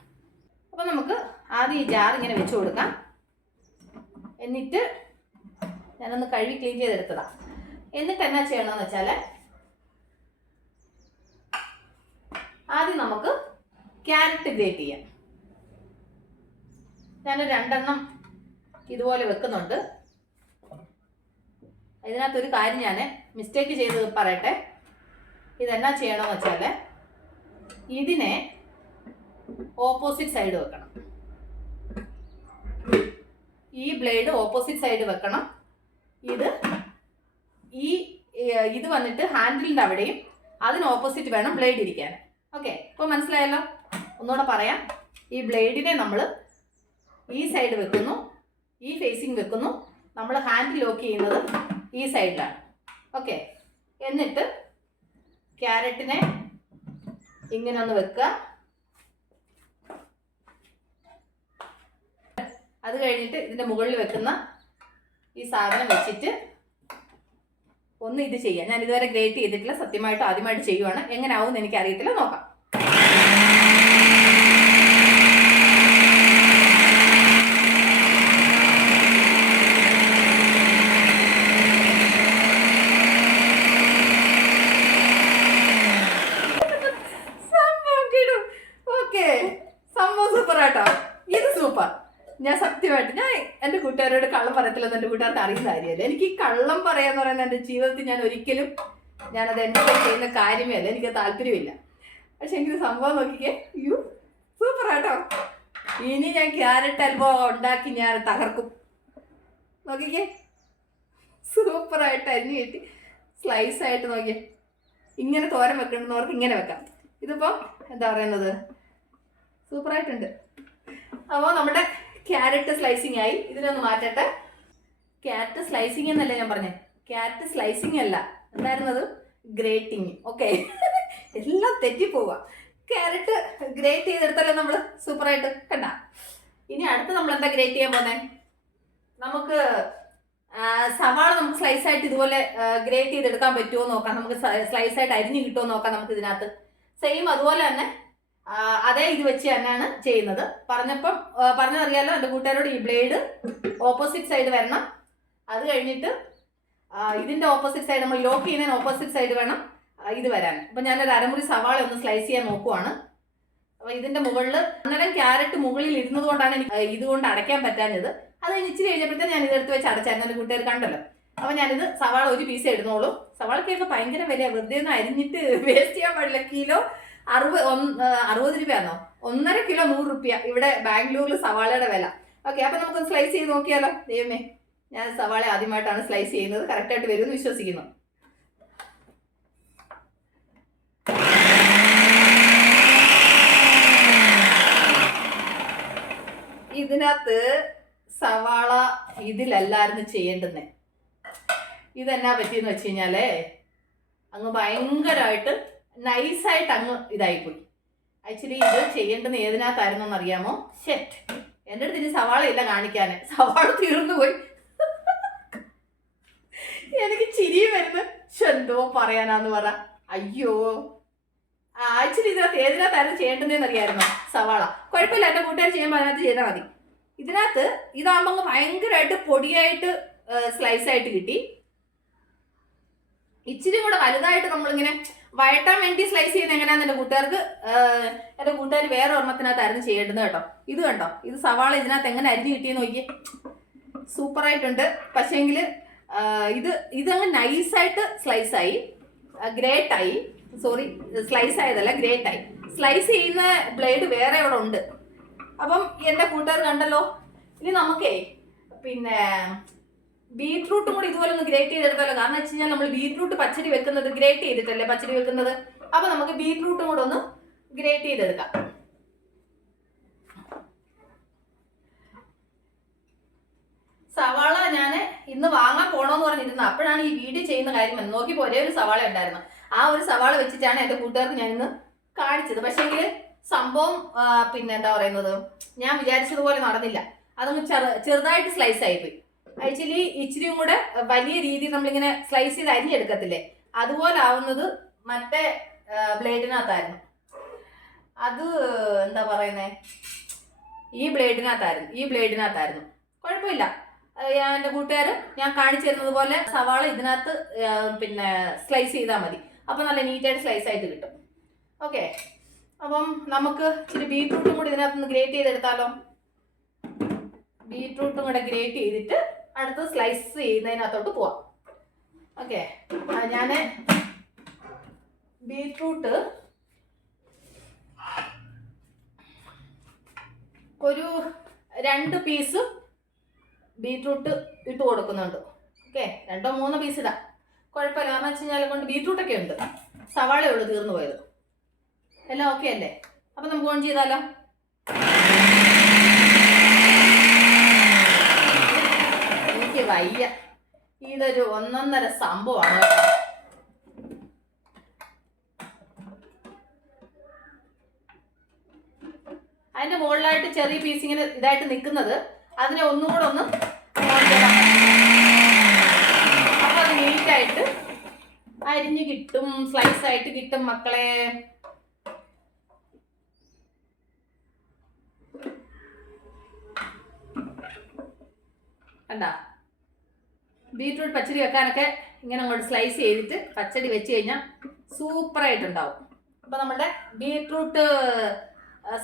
അപ്പോൾ നമുക്ക് ആദ്യം ഈ ജാർ ഇങ്ങനെ വെച്ച് കൊടുക്കാം. എന്നിട്ട് ഞാനൊന്ന് കഴുകി ക്ലീൻ ചെയ്തെടുത്തതാണ്. എന്നിട്ട് എന്നാ ചെയ്യണമെന്ന് വെച്ചാൽ ആദ്യം നമുക്ക് ക്യാരറ്റ് ഗ്രേറ്റ് ചെയ്യാം. ഞാനൊരു 2 എണ്ണം ഇതുപോലെ വെക്കുന്നുണ്ട്. ഇതിനകത്തൊരു കാര്യം ഞാൻ മിസ്റ്റേക്ക് ചെയ്ത് പറയട്ടെ. ഇതെന്നാ ചെയ്യണമെന്ന് വെച്ചാൽ ഇതിനെ ഓപ്പോസിറ്റ് സൈഡ് വെക്കണം. ഈ ബ്ലേഡ് ഓപ്പോസിറ്റ് സൈഡ് വെക്കണം. ഇത് വന്നിട്ട് ഹാൻഡിലിൻ്റെ അവിടെയും അതിന് ഓപ്പോസിറ്റ് വേണം ബ്ലേഡ് ഇരിക്കാൻ. ഓക്കെ, ഇപ്പോൾ മനസ്സിലായല്ലോ. ഒന്നുകൂടെ പറയാം. ഈ ബ്ലേഡിനെ നമ്മൾ ഈ സൈഡ് വെക്കുന്നു, ഈ ഫേസിങ് വെക്കുന്നു. നമ്മൾ ഹാൻഡിൽ ലോക്ക് ചെയ്യുന്നത് ഈ സൈഡിലാണ്. ഓക്കെ, എന്നിട്ട് ക്യാരറ്റിനെ ഇങ്ങനെ ഒന്ന് വെക്കുക. അത് കഴിഞ്ഞിട്ട് ഇതിൻ്റെ മുകളിൽ വെക്കുന്ന ഈ സാധനം വെച്ചിട്ട് ഒന്ന് ഇത് ചെയ്യാം. ഞാൻ ഇതുവരെ ഗ്രേറ്റ് ചെയ്തിട്ടില്ല, സത്യമായിട്ട് ആദ്യമായിട്ട് ചെയ്യുവാണ്. എങ്ങനെ ആവും എന്ന് എനിക്കറിയത്തില്ല, നോക്കാം. ഞാൻ സത്യമായിട്ട് എൻ്റെ കൂട്ടുകാരോട് കള്ളം പറയത്തില്ലെന്ന് എൻ്റെ കൂട്ടുകാർക്ക് അറിയുന്ന കാര്യമല്ല. എനിക്ക് ഈ കള്ളം പറയാന്ന് പറയുന്നത് എൻ്റെ ജീവിതത്തിൽ ഞാനത് എൻ്റെ ചെയ്യുന്ന കാര്യമേ അല്ല. എനിക്ക് താല്പര്യമില്ല. പക്ഷെ എനിക്ക് സംഭവം നോക്കിക്കേ, സൂപ്പറാട്ടോ. ഇനി ഞാൻ ക്യാരറ്റ് ഹൽവ ഉണ്ടാക്കി ഞാൻ തകർക്കും. നോക്കിക്കേ, സൂപ്പറായിട്ട് അരിഞ്ഞ് കിട്ടി സ്ലൈസായിട്ട്. നോക്കിയേ, ഇങ്ങനെ തോരൻ വെക്കണമെന്നവർക്ക് ഇങ്ങനെ വെക്കാം. ഇതിപ്പോൾ എന്താ പറയുന്നത്, സൂപ്പറായിട്ടുണ്ട്. അപ്പോൾ നമ്മുടെ ക്യാരറ്റ് സ്ലൈസിങ് ആയി. ഇതിനൊന്ന് മാറ്റട്ടെ. ക്യാരറ്റ് സ്ലൈസിങ് എന്നല്ലേ ഞാൻ പറഞ്ഞത്, ക്യാരറ്റ് സ്ലൈസിങ് അല്ല, എന്തായിരുന്നത്, ഗ്രേറ്റിങ്. ഓക്കെ, എല്ലാം തെറ്റിപ്പോവുക. ക്യാരറ്റ് ഗ്രേറ്റ് ചെയ്തെടുത്തല്ലേ നമ്മൾ സൂപ്പറായിട്ട് കണ്ട. ഇനി അടുത്ത് നമ്മൾ എന്താ ഗ്രേറ്റ് ചെയ്യാൻ പോകുന്നത്, നമുക്ക് സവാള നമുക്ക് സ്ലൈസായിട്ട് ഇതുപോലെ ഗ്രേറ്റ് ചെയ്തെടുക്കാൻ പറ്റുമോ നോക്കാം. നമുക്ക് സ്ലൈസായിട്ട് അരിഞ്ഞ് കിട്ടുമോ നോക്കാം. നമുക്ക് ഇതിനകത്ത് സെയിം അതുപോലെ തന്നെ അതേ ഇത് വെച്ച് തന്നെയാണ് ചെയ്യുന്നത്. പറഞ്ഞതറിയാലോ എൻ്റെ കൂട്ടുകാരോട്, ഈ ബ്ലേഡ് ഓപ്പോസിറ്റ് സൈഡ് വരണം. അത് കഴിഞ്ഞിട്ട് ഇതിൻ്റെ ഓപ്പോസിറ്റ് സൈഡ്, നമ്മൾ ലോക്ക് ചെയ്യുന്നതിന് ഓപ്പോസിറ്റ് സൈഡ് വേണം ഇത് വരാൻ. അപ്പം ഞാനൊരു അരമുറി സവാള ഒന്ന് സ്ലൈസ് ചെയ്യാൻ നോക്കുവാണ്. അപ്പോൾ ഇതിൻ്റെ മുകളിൽ അന്നേരം ക്യാരറ്റ് മുകളിൽ ഇരുന്നത് കൊണ്ടാണ് എനിക്ക് ഇതുകൊണ്ട് അടയ്ക്കാൻ പറ്റാഞ്ഞത്. അത് കഴിഞ്ഞ് ഇച്ചിരി കഴിഞ്ഞപ്പോഴത്തേന് ഞാൻ ഇതെടുത്ത് വെച്ച് അടച്ചായിരുന്നു. എൻ്റെ കൂട്ടുകാർ കണ്ടല്ലോ. അപ്പോൾ ഞാനിത് സവാള ഒരു പീസ് ഇടുന്നോളൂ. സവാളക്കൊക്കെ ഭയങ്കര വിലയാണ്. വെറുതെ ഒന്ന് അരിഞ്ഞിട്ട് വേസ്റ്റ് ചെയ്യാൻ പാടില്ല. കിലോ 60 രൂപയാണോ, 1.5 കിലോ 100 രൂപ ഇവിടെ ബാംഗ്ലൂരിൽ സവാളയുടെ വില. ഓക്കെ, അപ്പം നമുക്കൊന്ന് സ്ലൈസ് ചെയ്ത് നോക്കിയാലോ. ദൈവമേ, ഞാൻ സവാള ആദ്യമായിട്ടാണ് സ്ലൈസ് ചെയ്യുന്നത്. കറക്റ്റായിട്ട് വരുമെന്ന് വിശ്വസിക്കുന്നു. ഇതിനകത്ത് സവാള ഇതിലല്ലായിരുന്നു ചെയ്യേണ്ടുന്നത്. ഇതെന്നാ പറ്റിയെന്ന് വെച്ച് കഴിഞ്ഞാലേ, അങ്ങ് ഭയങ്കരമായിട്ട് നൈസായിട്ട് അങ്ങ് ഇതായിപ്പോയി. ആക്ച്വലി ഇത് ചെയ്യേണ്ടത് ഏതിനകത്തായിരുന്നു എന്നറിയാമോ? ഷെറ്റ്, എൻ്റെ അടുത്ത് ഇനി സവാള ഇല്ല കാണിക്കാൻ. സവാള തീർന്നു പോയി. എനിക്ക് ചിരിയും വരുന്നു. എന്തോ പറയാനാന്ന് പറ. അയ്യോ, ആക്ച്വലി ഇതിനകത്ത് ഏതിനകത്തായിരുന്നു ചെയ്യേണ്ടതെന്ന് അറിയാമായിരുന്നോ? സവാള. കുഴപ്പമില്ല, എൻ്റെ കൂട്ടുകാർ ചെയ്യുമ്പോൾ അതിനകത്ത് ചെയ്താൽ മതി. ഇതിനകത്ത് ഇതാകുമ്പോൾ ഭയങ്കരമായിട്ട് പൊടിയായിട്ട് സ്ലൈസായിട്ട് കിട്ടി. ഇച്ചിരി കൂടെ വലുതായിട്ട് നമ്മളിങ്ങനെ വഴട്ടാൻ വേണ്ടി സ്ലൈസ് ചെയ്യുന്നത് എങ്ങനെയാണെന്ന് എൻ്റെ കൂട്ടുകാർ വേറെ ഒരെണ്ണത്തിനകത്തായിരുന്നു ചെയ്യേണ്ടത് കേട്ടോ. ഇത് കണ്ടോ, ഇത് സവാള ഇതിനകത്ത് എങ്ങനെ അരിഞ്ഞ് കിട്ടിയെന്ന് നോക്കിയേ. സൂപ്പറായിട്ടുണ്ട്. പക്ഷേങ്കിൽ ഇതങ്ങ് നൈസായിട്ട് സ്ലൈസായി, ഗ്രേറ്റായി. സോറി, സ്ലൈസ് ആയതല്ല, ഗ്രേറ്റായി. സ്ലൈസ് ചെയ്യുന്ന ബ്ലേഡ് വേറെ ഇവിടെ ഉണ്ട്. അപ്പം എൻ്റെ കൂട്ടുകാർ കണ്ടല്ലോ. ഇനി നമുക്കേ പിന്നെ ബീറ്റ്റൂട്ടും കൂടി ഇതുപോലെ ഒന്ന് ഗ്രേറ്റ് ചെയ്തെടുത്താലോ. കാരണം വെച്ച് കഴിഞ്ഞാൽ നമ്മൾ ബീറ്റ്റൂട്ട് പച്ചടി വെക്കുന്നത് ഗ്രേറ്റ് ചെയ്തിട്ടല്ലേ പച്ചടി വെക്കുന്നത്. അപ്പൊ നമുക്ക് ബീറ്റ്റൂട്ടും കൂടെ ഒന്ന് ഗ്രേറ്റ് ചെയ്തെടുക്കാം. സവാള ഞാൻ ഇന്ന് വാങ്ങാൻ പോണോന്ന് പറഞ്ഞിരുന്നത്. അപ്പോഴാണ് ഈ വീഡിയോ ചെയ്യുന്ന കാര്യം നോക്കിയപ്പോൾ ഒരേ ഒരു സവാള ഉണ്ടായിരുന്നു. ആ ഒരു സവാള വെച്ചിട്ടാണ് എൻ്റെ കൂട്ടുകാർക്ക് ഞാൻ ഇന്ന് കാണിച്ചത്. പക്ഷേങ്കിൽ സംഭവം പിന്നെ എന്താ പറയുന്നത്, ഞാൻ വിചാരിച്ചതുപോലെ നടന്നില്ല. അതൊന്ന് ചെറുതായിട്ട് സ്ലൈസ് ആയിപ്പോയി. ആക്ച്വലി ഇച്ചിരിയും കൂടെ വലിയ രീതിയിൽ നമ്മളിങ്ങനെ സ്ലൈസ് ചെയ്ത് അരിഞ്ഞെടുക്കത്തില്ലേ, അതുപോലെ ആവുന്നത് മറ്റേ ബ്ലേഡിനകത്തായിരുന്നു. അത് എന്താ പറയുന്നേ, ഈ ബ്ലേഡിനകത്തായിരുന്നു. കുഴപ്പമില്ല. എൻ്റെ കൂട്ടുകാർ ഞാൻ കാണിച്ചു തരുന്നത് പോലെ സവാള ഇതിനകത്ത് പിന്നെ സ്ലൈസ് ചെയ്താൽ മതി. അപ്പോൾ നല്ല നീറ്റായിട്ട് സ്ലൈസ് ആയിട്ട് കിട്ടും. ഓക്കെ, അപ്പം നമുക്ക് ഇച്ചിരി ബീറ്റ്റൂട്ടും കൂടി ഇതിനകത്ത് ഗ്രേറ്റ് ചെയ്തെടുത്താലോ. ബീറ്റ്റൂട്ടും കൂടെ ഗ്രേറ്റ് ചെയ്തിട്ട് അടുത്ത് സ്ലൈസ് ചെയ്യുന്നതിനകത്തോട്ട് പോവാം. ഓക്കെ, ഞാൻ ബീറ്റ്റൂട്ട് ഒരു 2 പീസ് ബീറ്റ്റൂട്ട് ഇട്ട് കൊടുക്കുന്നുണ്ട്. ഓക്കെ, 2-3 പീസ് ഇടാം, കുഴപ്പമില്ല. കാരണം വെച്ച് കഴിഞ്ഞാൽ കൊണ്ട് ബീറ്റ്റൂട്ടൊക്കെ ഉണ്ട്, സവാളയുള്ളൂ തീർന്നു പോയത്. എല്ലാം ഓക്കെ അല്ലേ? അപ്പം നമുക്ക് ഓൺ ചെയ്താലോ. എനിക്ക് വയ്യ, ഇതൊരു ഒന്നൊന്നര സംഭവമാണ്. അതിന്റെ മുകളിലായിട്ട് ചെറിയ പീസ് ഇങ്ങനെ ഇതായിട്ട് നിൽക്കുന്നത്, അതിനെ ഒന്നുകൂടെ ഒന്ന് അപ്പൊ അത് നീറ്റായിട്ട് അരിഞ്ഞ് കിട്ടും, സ്ലൈസ് ആയിട്ട് കിട്ടും മക്കളെ. കണ്ടാ, ബീറ്റ്റൂട്ട് പച്ചടി വെക്കാനൊക്കെ ഇങ്ങനെ അങ്ങോട്ട് സ്ലൈസ് ചെയ്തിട്ട് പച്ചടി വെച്ച് കഴിഞ്ഞാൽ സൂപ്പറായിട്ടുണ്ടാവും. അപ്പൊ നമ്മുടെ ബീറ്റ്റൂട്ട്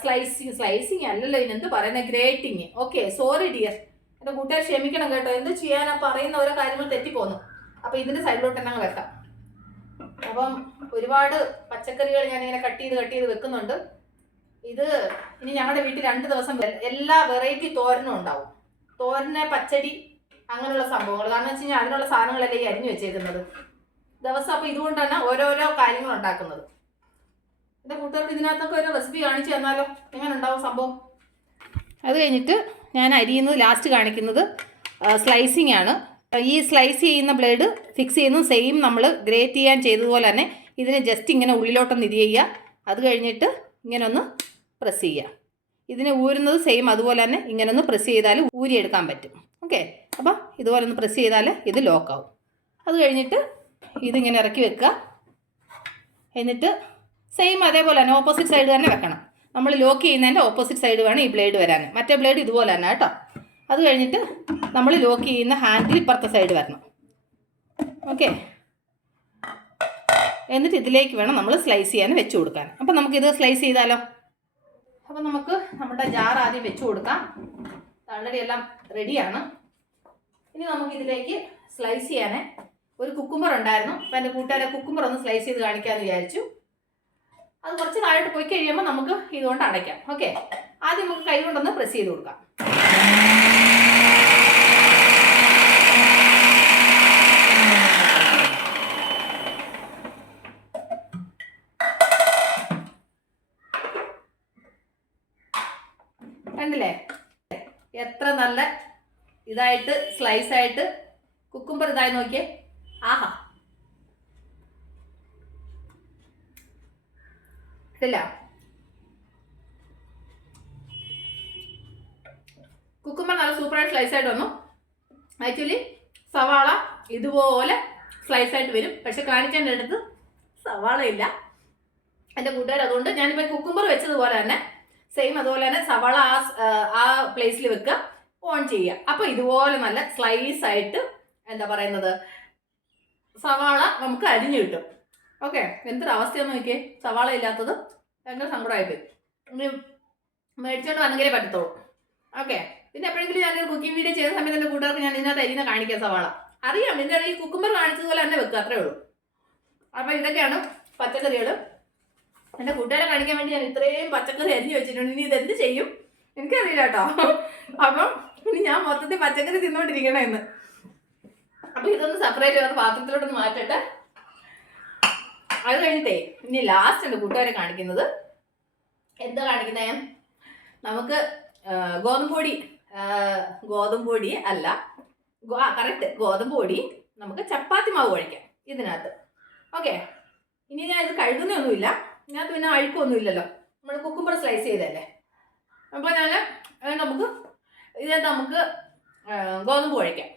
സ്ലൈസിങ് അല്ലല്ലോ ഇതിനെന്ത് പറയുന്നത്, ഗ്രേറ്റിങ്. ഓക്കെ, സോറി ഡിയർ, എൻ്റെ കൂട്ടുകാർ ക്ഷമിക്കണം കേട്ടോ. എന്ത് ചെയ്യാനാ, പറയുന്ന ഓരോ കാര്യങ്ങൾ തെറ്റിപ്പോന്നു. അപ്പൊ ഇതിന്റെ സൈഡിലോട്ട് തന്നെ അങ്ങ് വെക്കാം. അപ്പം ഒരുപാട് പച്ചക്കറികൾ ഞാനിങ്ങനെ കട്ട് ചെയ്ത് വെക്കുന്നുണ്ട്. ഇത് ഇനി ഞങ്ങളുടെ വീട്ടിൽ 2 ദിവസം എല്ലാ വെറൈറ്റി തോരനും ഉണ്ടാവും. തോരന്, പച്ചടി, അങ്ങനെയുള്ള സംഭവങ്ങൾ. കാരണം വെച്ച് കഴിഞ്ഞാൽ അതിനുള്ള സാധനങ്ങളല്ലേ ഈ അരിഞ്ഞു വെച്ചേക്കുന്നത് ദിവസം. അപ്പൊ ഇതുകൊണ്ട് തന്നെ ഓരോരോ കാര്യങ്ങൾ ഉണ്ടാക്കുന്നത്. എൻ്റെ കൂട്ടുകാർക്ക് ഇതിനകത്തൊക്കെ ഒരു റെസിപ്പി കാണിച്ചു തന്നാലോ, എങ്ങനെ ഉണ്ടാവും സംഭവം. അത് കഴിഞ്ഞിട്ട് ഞാൻ അരിയുന്നത് ലാസ്റ്റ് കാണിക്കുന്നത് സ്ലൈസിങ് ആണ്. ഈ സ്ലൈസ് ചെയ്യുന്ന ബ്ലേഡ് ഫിക്സ് ചെയ്യുന്നത് സെയിം നമ്മൾ ഗ്രേറ്റ് ചെയ്യാൻ ചെയ്തതുപോലെ തന്നെ ഇതിനെ ജസ്റ്റ് ഇങ്ങനെ ഉള്ളിലോട്ടൊന്ന് ഇത് ചെയ്യുക. അത് കഴിഞ്ഞിട്ട് ഇങ്ങനെ ഒന്ന് പ്രസ് ചെയ്യുക. ഇതിനെ ഊരുന്നത് സെയിം അതുപോലെ തന്നെ ഇങ്ങനെ ഒന്ന് പ്രസ് ചെയ്താൽ ഊരിയെടുക്കാൻ പറ്റും. ഓക്കെ, അപ്പം ഇതുപോലെ ഒന്ന് പ്രസ് ചെയ്താൽ ഇത് ലോക്കാവും. അത് കഴിഞ്ഞിട്ട് ഇതിങ്ങനെ ഇറക്കി വെക്കുക. എന്നിട്ട് സെയിം അതേപോലെ തന്നെ ഓപ്പോസിറ്റ് സൈഡ് തന്നെ വെക്കണം. നമ്മൾ ലോക്ക് ചെയ്യുന്നതിൻ്റെ ഓപ്പോസിറ്റ് സൈഡ് വേണം ഈ ബ്ലേഡ് വരാൻ. മറ്റേ ബ്ലേഡ് ഇതുപോലെ തന്നെ കേട്ടോ. അത് കഴിഞ്ഞിട്ട് നമ്മൾ ലോക്ക് ചെയ്യുന്ന ഹാൻഡിൽ ഇപ്പുറത്തെ സൈഡ് വരണം. ഓക്കെ, എന്നിട്ട് ഇതിലേക്ക് വേണം നമ്മൾ സ്ലൈസ് ചെയ്യാൻ വെച്ച് കൊടുക്കാൻ. അപ്പം നമുക്കിത് സ്ലൈസ് ചെയ്താലോ. അപ്പം നമുക്ക് നമ്മുടെ ജാർ ആദ്യം വെച്ച് കൊടുക്കാം. ഓൾറെഡി എല്ലാം റെഡിയാണ്. ഇനി നമുക്കിതിലേക്ക് സ്ലൈസ് ചെയ്യാൻ ഒരു കുക്കുംബർ ഉണ്ടായിരുന്നു. അപ്പം എൻ്റെ കൂട്ടുകാരെ കുക്കുംബർ ഒന്ന് സ്ലൈസ് ചെയ്ത് കാണിക്കാമെന്ന് വിചാരിച്ചു. അത് കുറച്ച് താഴോട്ട് പോയി കഴിയുമ്പോൾ നമുക്ക് ഇതുകൊണ്ട് അടയ്ക്കാം. ഓക്കെ, ആദ്യം നമുക്ക് കൈ കൊണ്ടൊന്ന് പ്രസ് ചെയ്ത് കൊടുക്കാം. കണ്ടില്ലേ എത്ര നല്ല ഇതായിട്ട് സ്ലൈസ് ആയിട്ട് കുക്കുംബർ ഇതായി നോക്കിയേ. ആഹാ, ഇല്ല കുക്കുംബർ നല്ല സൂപ്പറായിട്ട് സ്ലൈസ് ആയിട്ട് വന്നു. ആക്ച്വലി സവാള ഇതുപോലെ സ്ലൈസ് ആയിട്ട് വരും, പക്ഷെ കാണിച്ചതിൻ്റെ അടുത്ത് സവാള ഇല്ല എൻ്റെ കൂട്ടുകാർ. അതുകൊണ്ട് ഞാനിപ്പോൾ കുക്കുംബർ വെച്ചതുപോലെ തന്നെ സെയിം അതുപോലെ തന്നെ സവാള ആ പ്ലേസിൽ വെക്കുക, ഓൺ ചെയ്യുക. അപ്പോൾ ഇതുപോലെ നല്ല സ്ലൈസ് ആയിട്ട് എന്താ പറയുന്നത് സവാള നമുക്ക് അരിഞ്ഞു കിട്ടും. ഓക്കെ, എന്തൊരു അവസ്ഥയാന്ന് നോക്കിയേ, സവാള ഇല്ലാത്തത് ഭയങ്കര സങ്കടമായിപ്പോയി. ഇനി മേടിച്ചോണ്ട് വന്നെങ്കിലേ പറ്റത്തുള്ളൂ. ഓക്കെ, പിന്നെ എപ്പോഴെങ്കിലും ഞാനൊരു കുക്കിംഗ് വീഡിയോ ചെയ്ത സമയത്ത് എൻ്റെ കൂട്ടുകാർക്ക് ഞാൻ ഇതിനകത്ത് അരിയുന്ന കാണിക്കാം. സവാള അറിയാം, ഇതിൻ്റെ ഈ കുക്കുംബർ കാണിച്ചതുപോലെ തന്നെ വെക്കുക, അത്രേ ഉള്ളൂ. അപ്പം ഇതൊക്കെയാണ് പച്ചക്കറികൾ. എൻ്റെ കൂട്ടുകാരെ കാണിക്കാൻ വേണ്ടി ഞാൻ ഇത്രയും പച്ചക്കറി അരിഞ്ഞു വെച്ചിട്ടുണ്ട്. ഇനി ഇതെന്ത് ചെയ്യും എനിക്കറിയില്ല കേട്ടോ. അപ്പം ഇനി ഞാൻ മൊത്തത്തിൽ പച്ചക്കറി തിന്നോണ്ടിരിക്കണം എന്ന്. അപ്പോൾ ഇതൊന്ന് സെപ്പറേറ്റ് വേറെ പാത്രത്തിലോട്ടൊന്ന് മാറ്റട്ടെ. അത് കഴിഞ്ഞിട്ടേ ഇനി ലാസ്റ്റ് ഉണ്ട് കൂട്ടുകാരെ കാണിക്കുന്നത്. എന്താ കാണിക്കുന്നത്? നമുക്ക് ഗോതമ്പ് പൊടി അല്ല, കറക്റ്റ് ഗോതമ്പ് പൊടി നമുക്ക് ചപ്പാത്തി മാവ് കുഴയ്ക്കാം ഇതിനകത്ത്. ഓക്കെ, ഇനി ഞാൻ ഇത് കഴുകുന്നൊന്നുമില്ല, ഇതിനകത്ത് പിന്നെ അഴുക്കൊന്നുമില്ലല്ലോ, നമ്മൾ കുക്കുംബർ സ്ലൈസ് ചെയ്തല്ലേ. അപ്പോൾ ഇതിനകത്ത് നമുക്ക് ഗോതമ്പ് കുഴയ്ക്കാം,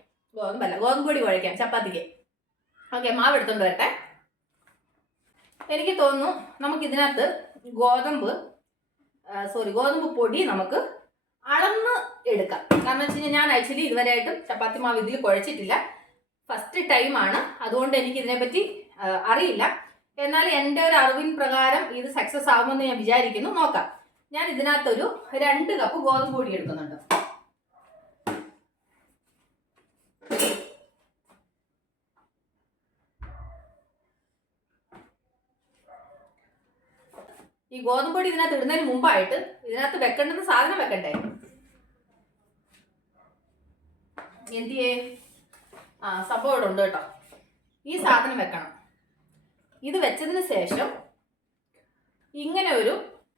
ഗോതമ്പ് പൊടി കുഴയ്ക്കാം ചപ്പാത്തിക്ക്. ഓക്കെ, മാവ് എടുത്തോണ്ട് വരട്ടെ. എനിക്ക് തോന്നുന്നു നമുക്കിതിനകത്ത് ഗോതമ്പ് പൊടി നമുക്ക് അളന്ന് എടുക്കാം. കാരണം വെച്ച് കഴിഞ്ഞാൽ ഞാൻ ആക്ച്വലി ഇതുവരെയായിട്ടും ചപ്പാത്തി മാവ് ഇതിൽ കുഴച്ചിട്ടില്ല, ഫസ്റ്റ് ടൈമാണ്. അതുകൊണ്ട് എനിക്ക് ഇതിനെപ്പറ്റി അറിയില്ല. എന്നാൽ എൻ്റെ ഒരു അറിവിൻ പ്രകാരം ഇത് സക്സസ് ആകുമെന്ന് ഞാൻ വിചാരിക്കുന്നു. നോക്കാം. ഞാൻ ഇതിനകത്തൊരു 2 കപ്പ് ഗോതമ്പ് പൊടി എടുക്കുന്നുണ്ട്. ഈ ഗോതമ്പ് പൊടി ഇതിനകത്ത് ഇടുന്നതിന് മുമ്പായിട്ട് ഇതിനകത്ത് വെക്കേണ്ടുന്ന സാധനം വെക്കണ്ടേ? എന്തിയേ? സംഭവം ഇവിടെ ഉണ്ട് കേട്ടോ. ഈ സാധനം വെക്കണം. ഇത് വെച്ചതിന് ശേഷം ഇങ്ങനെ ഒരു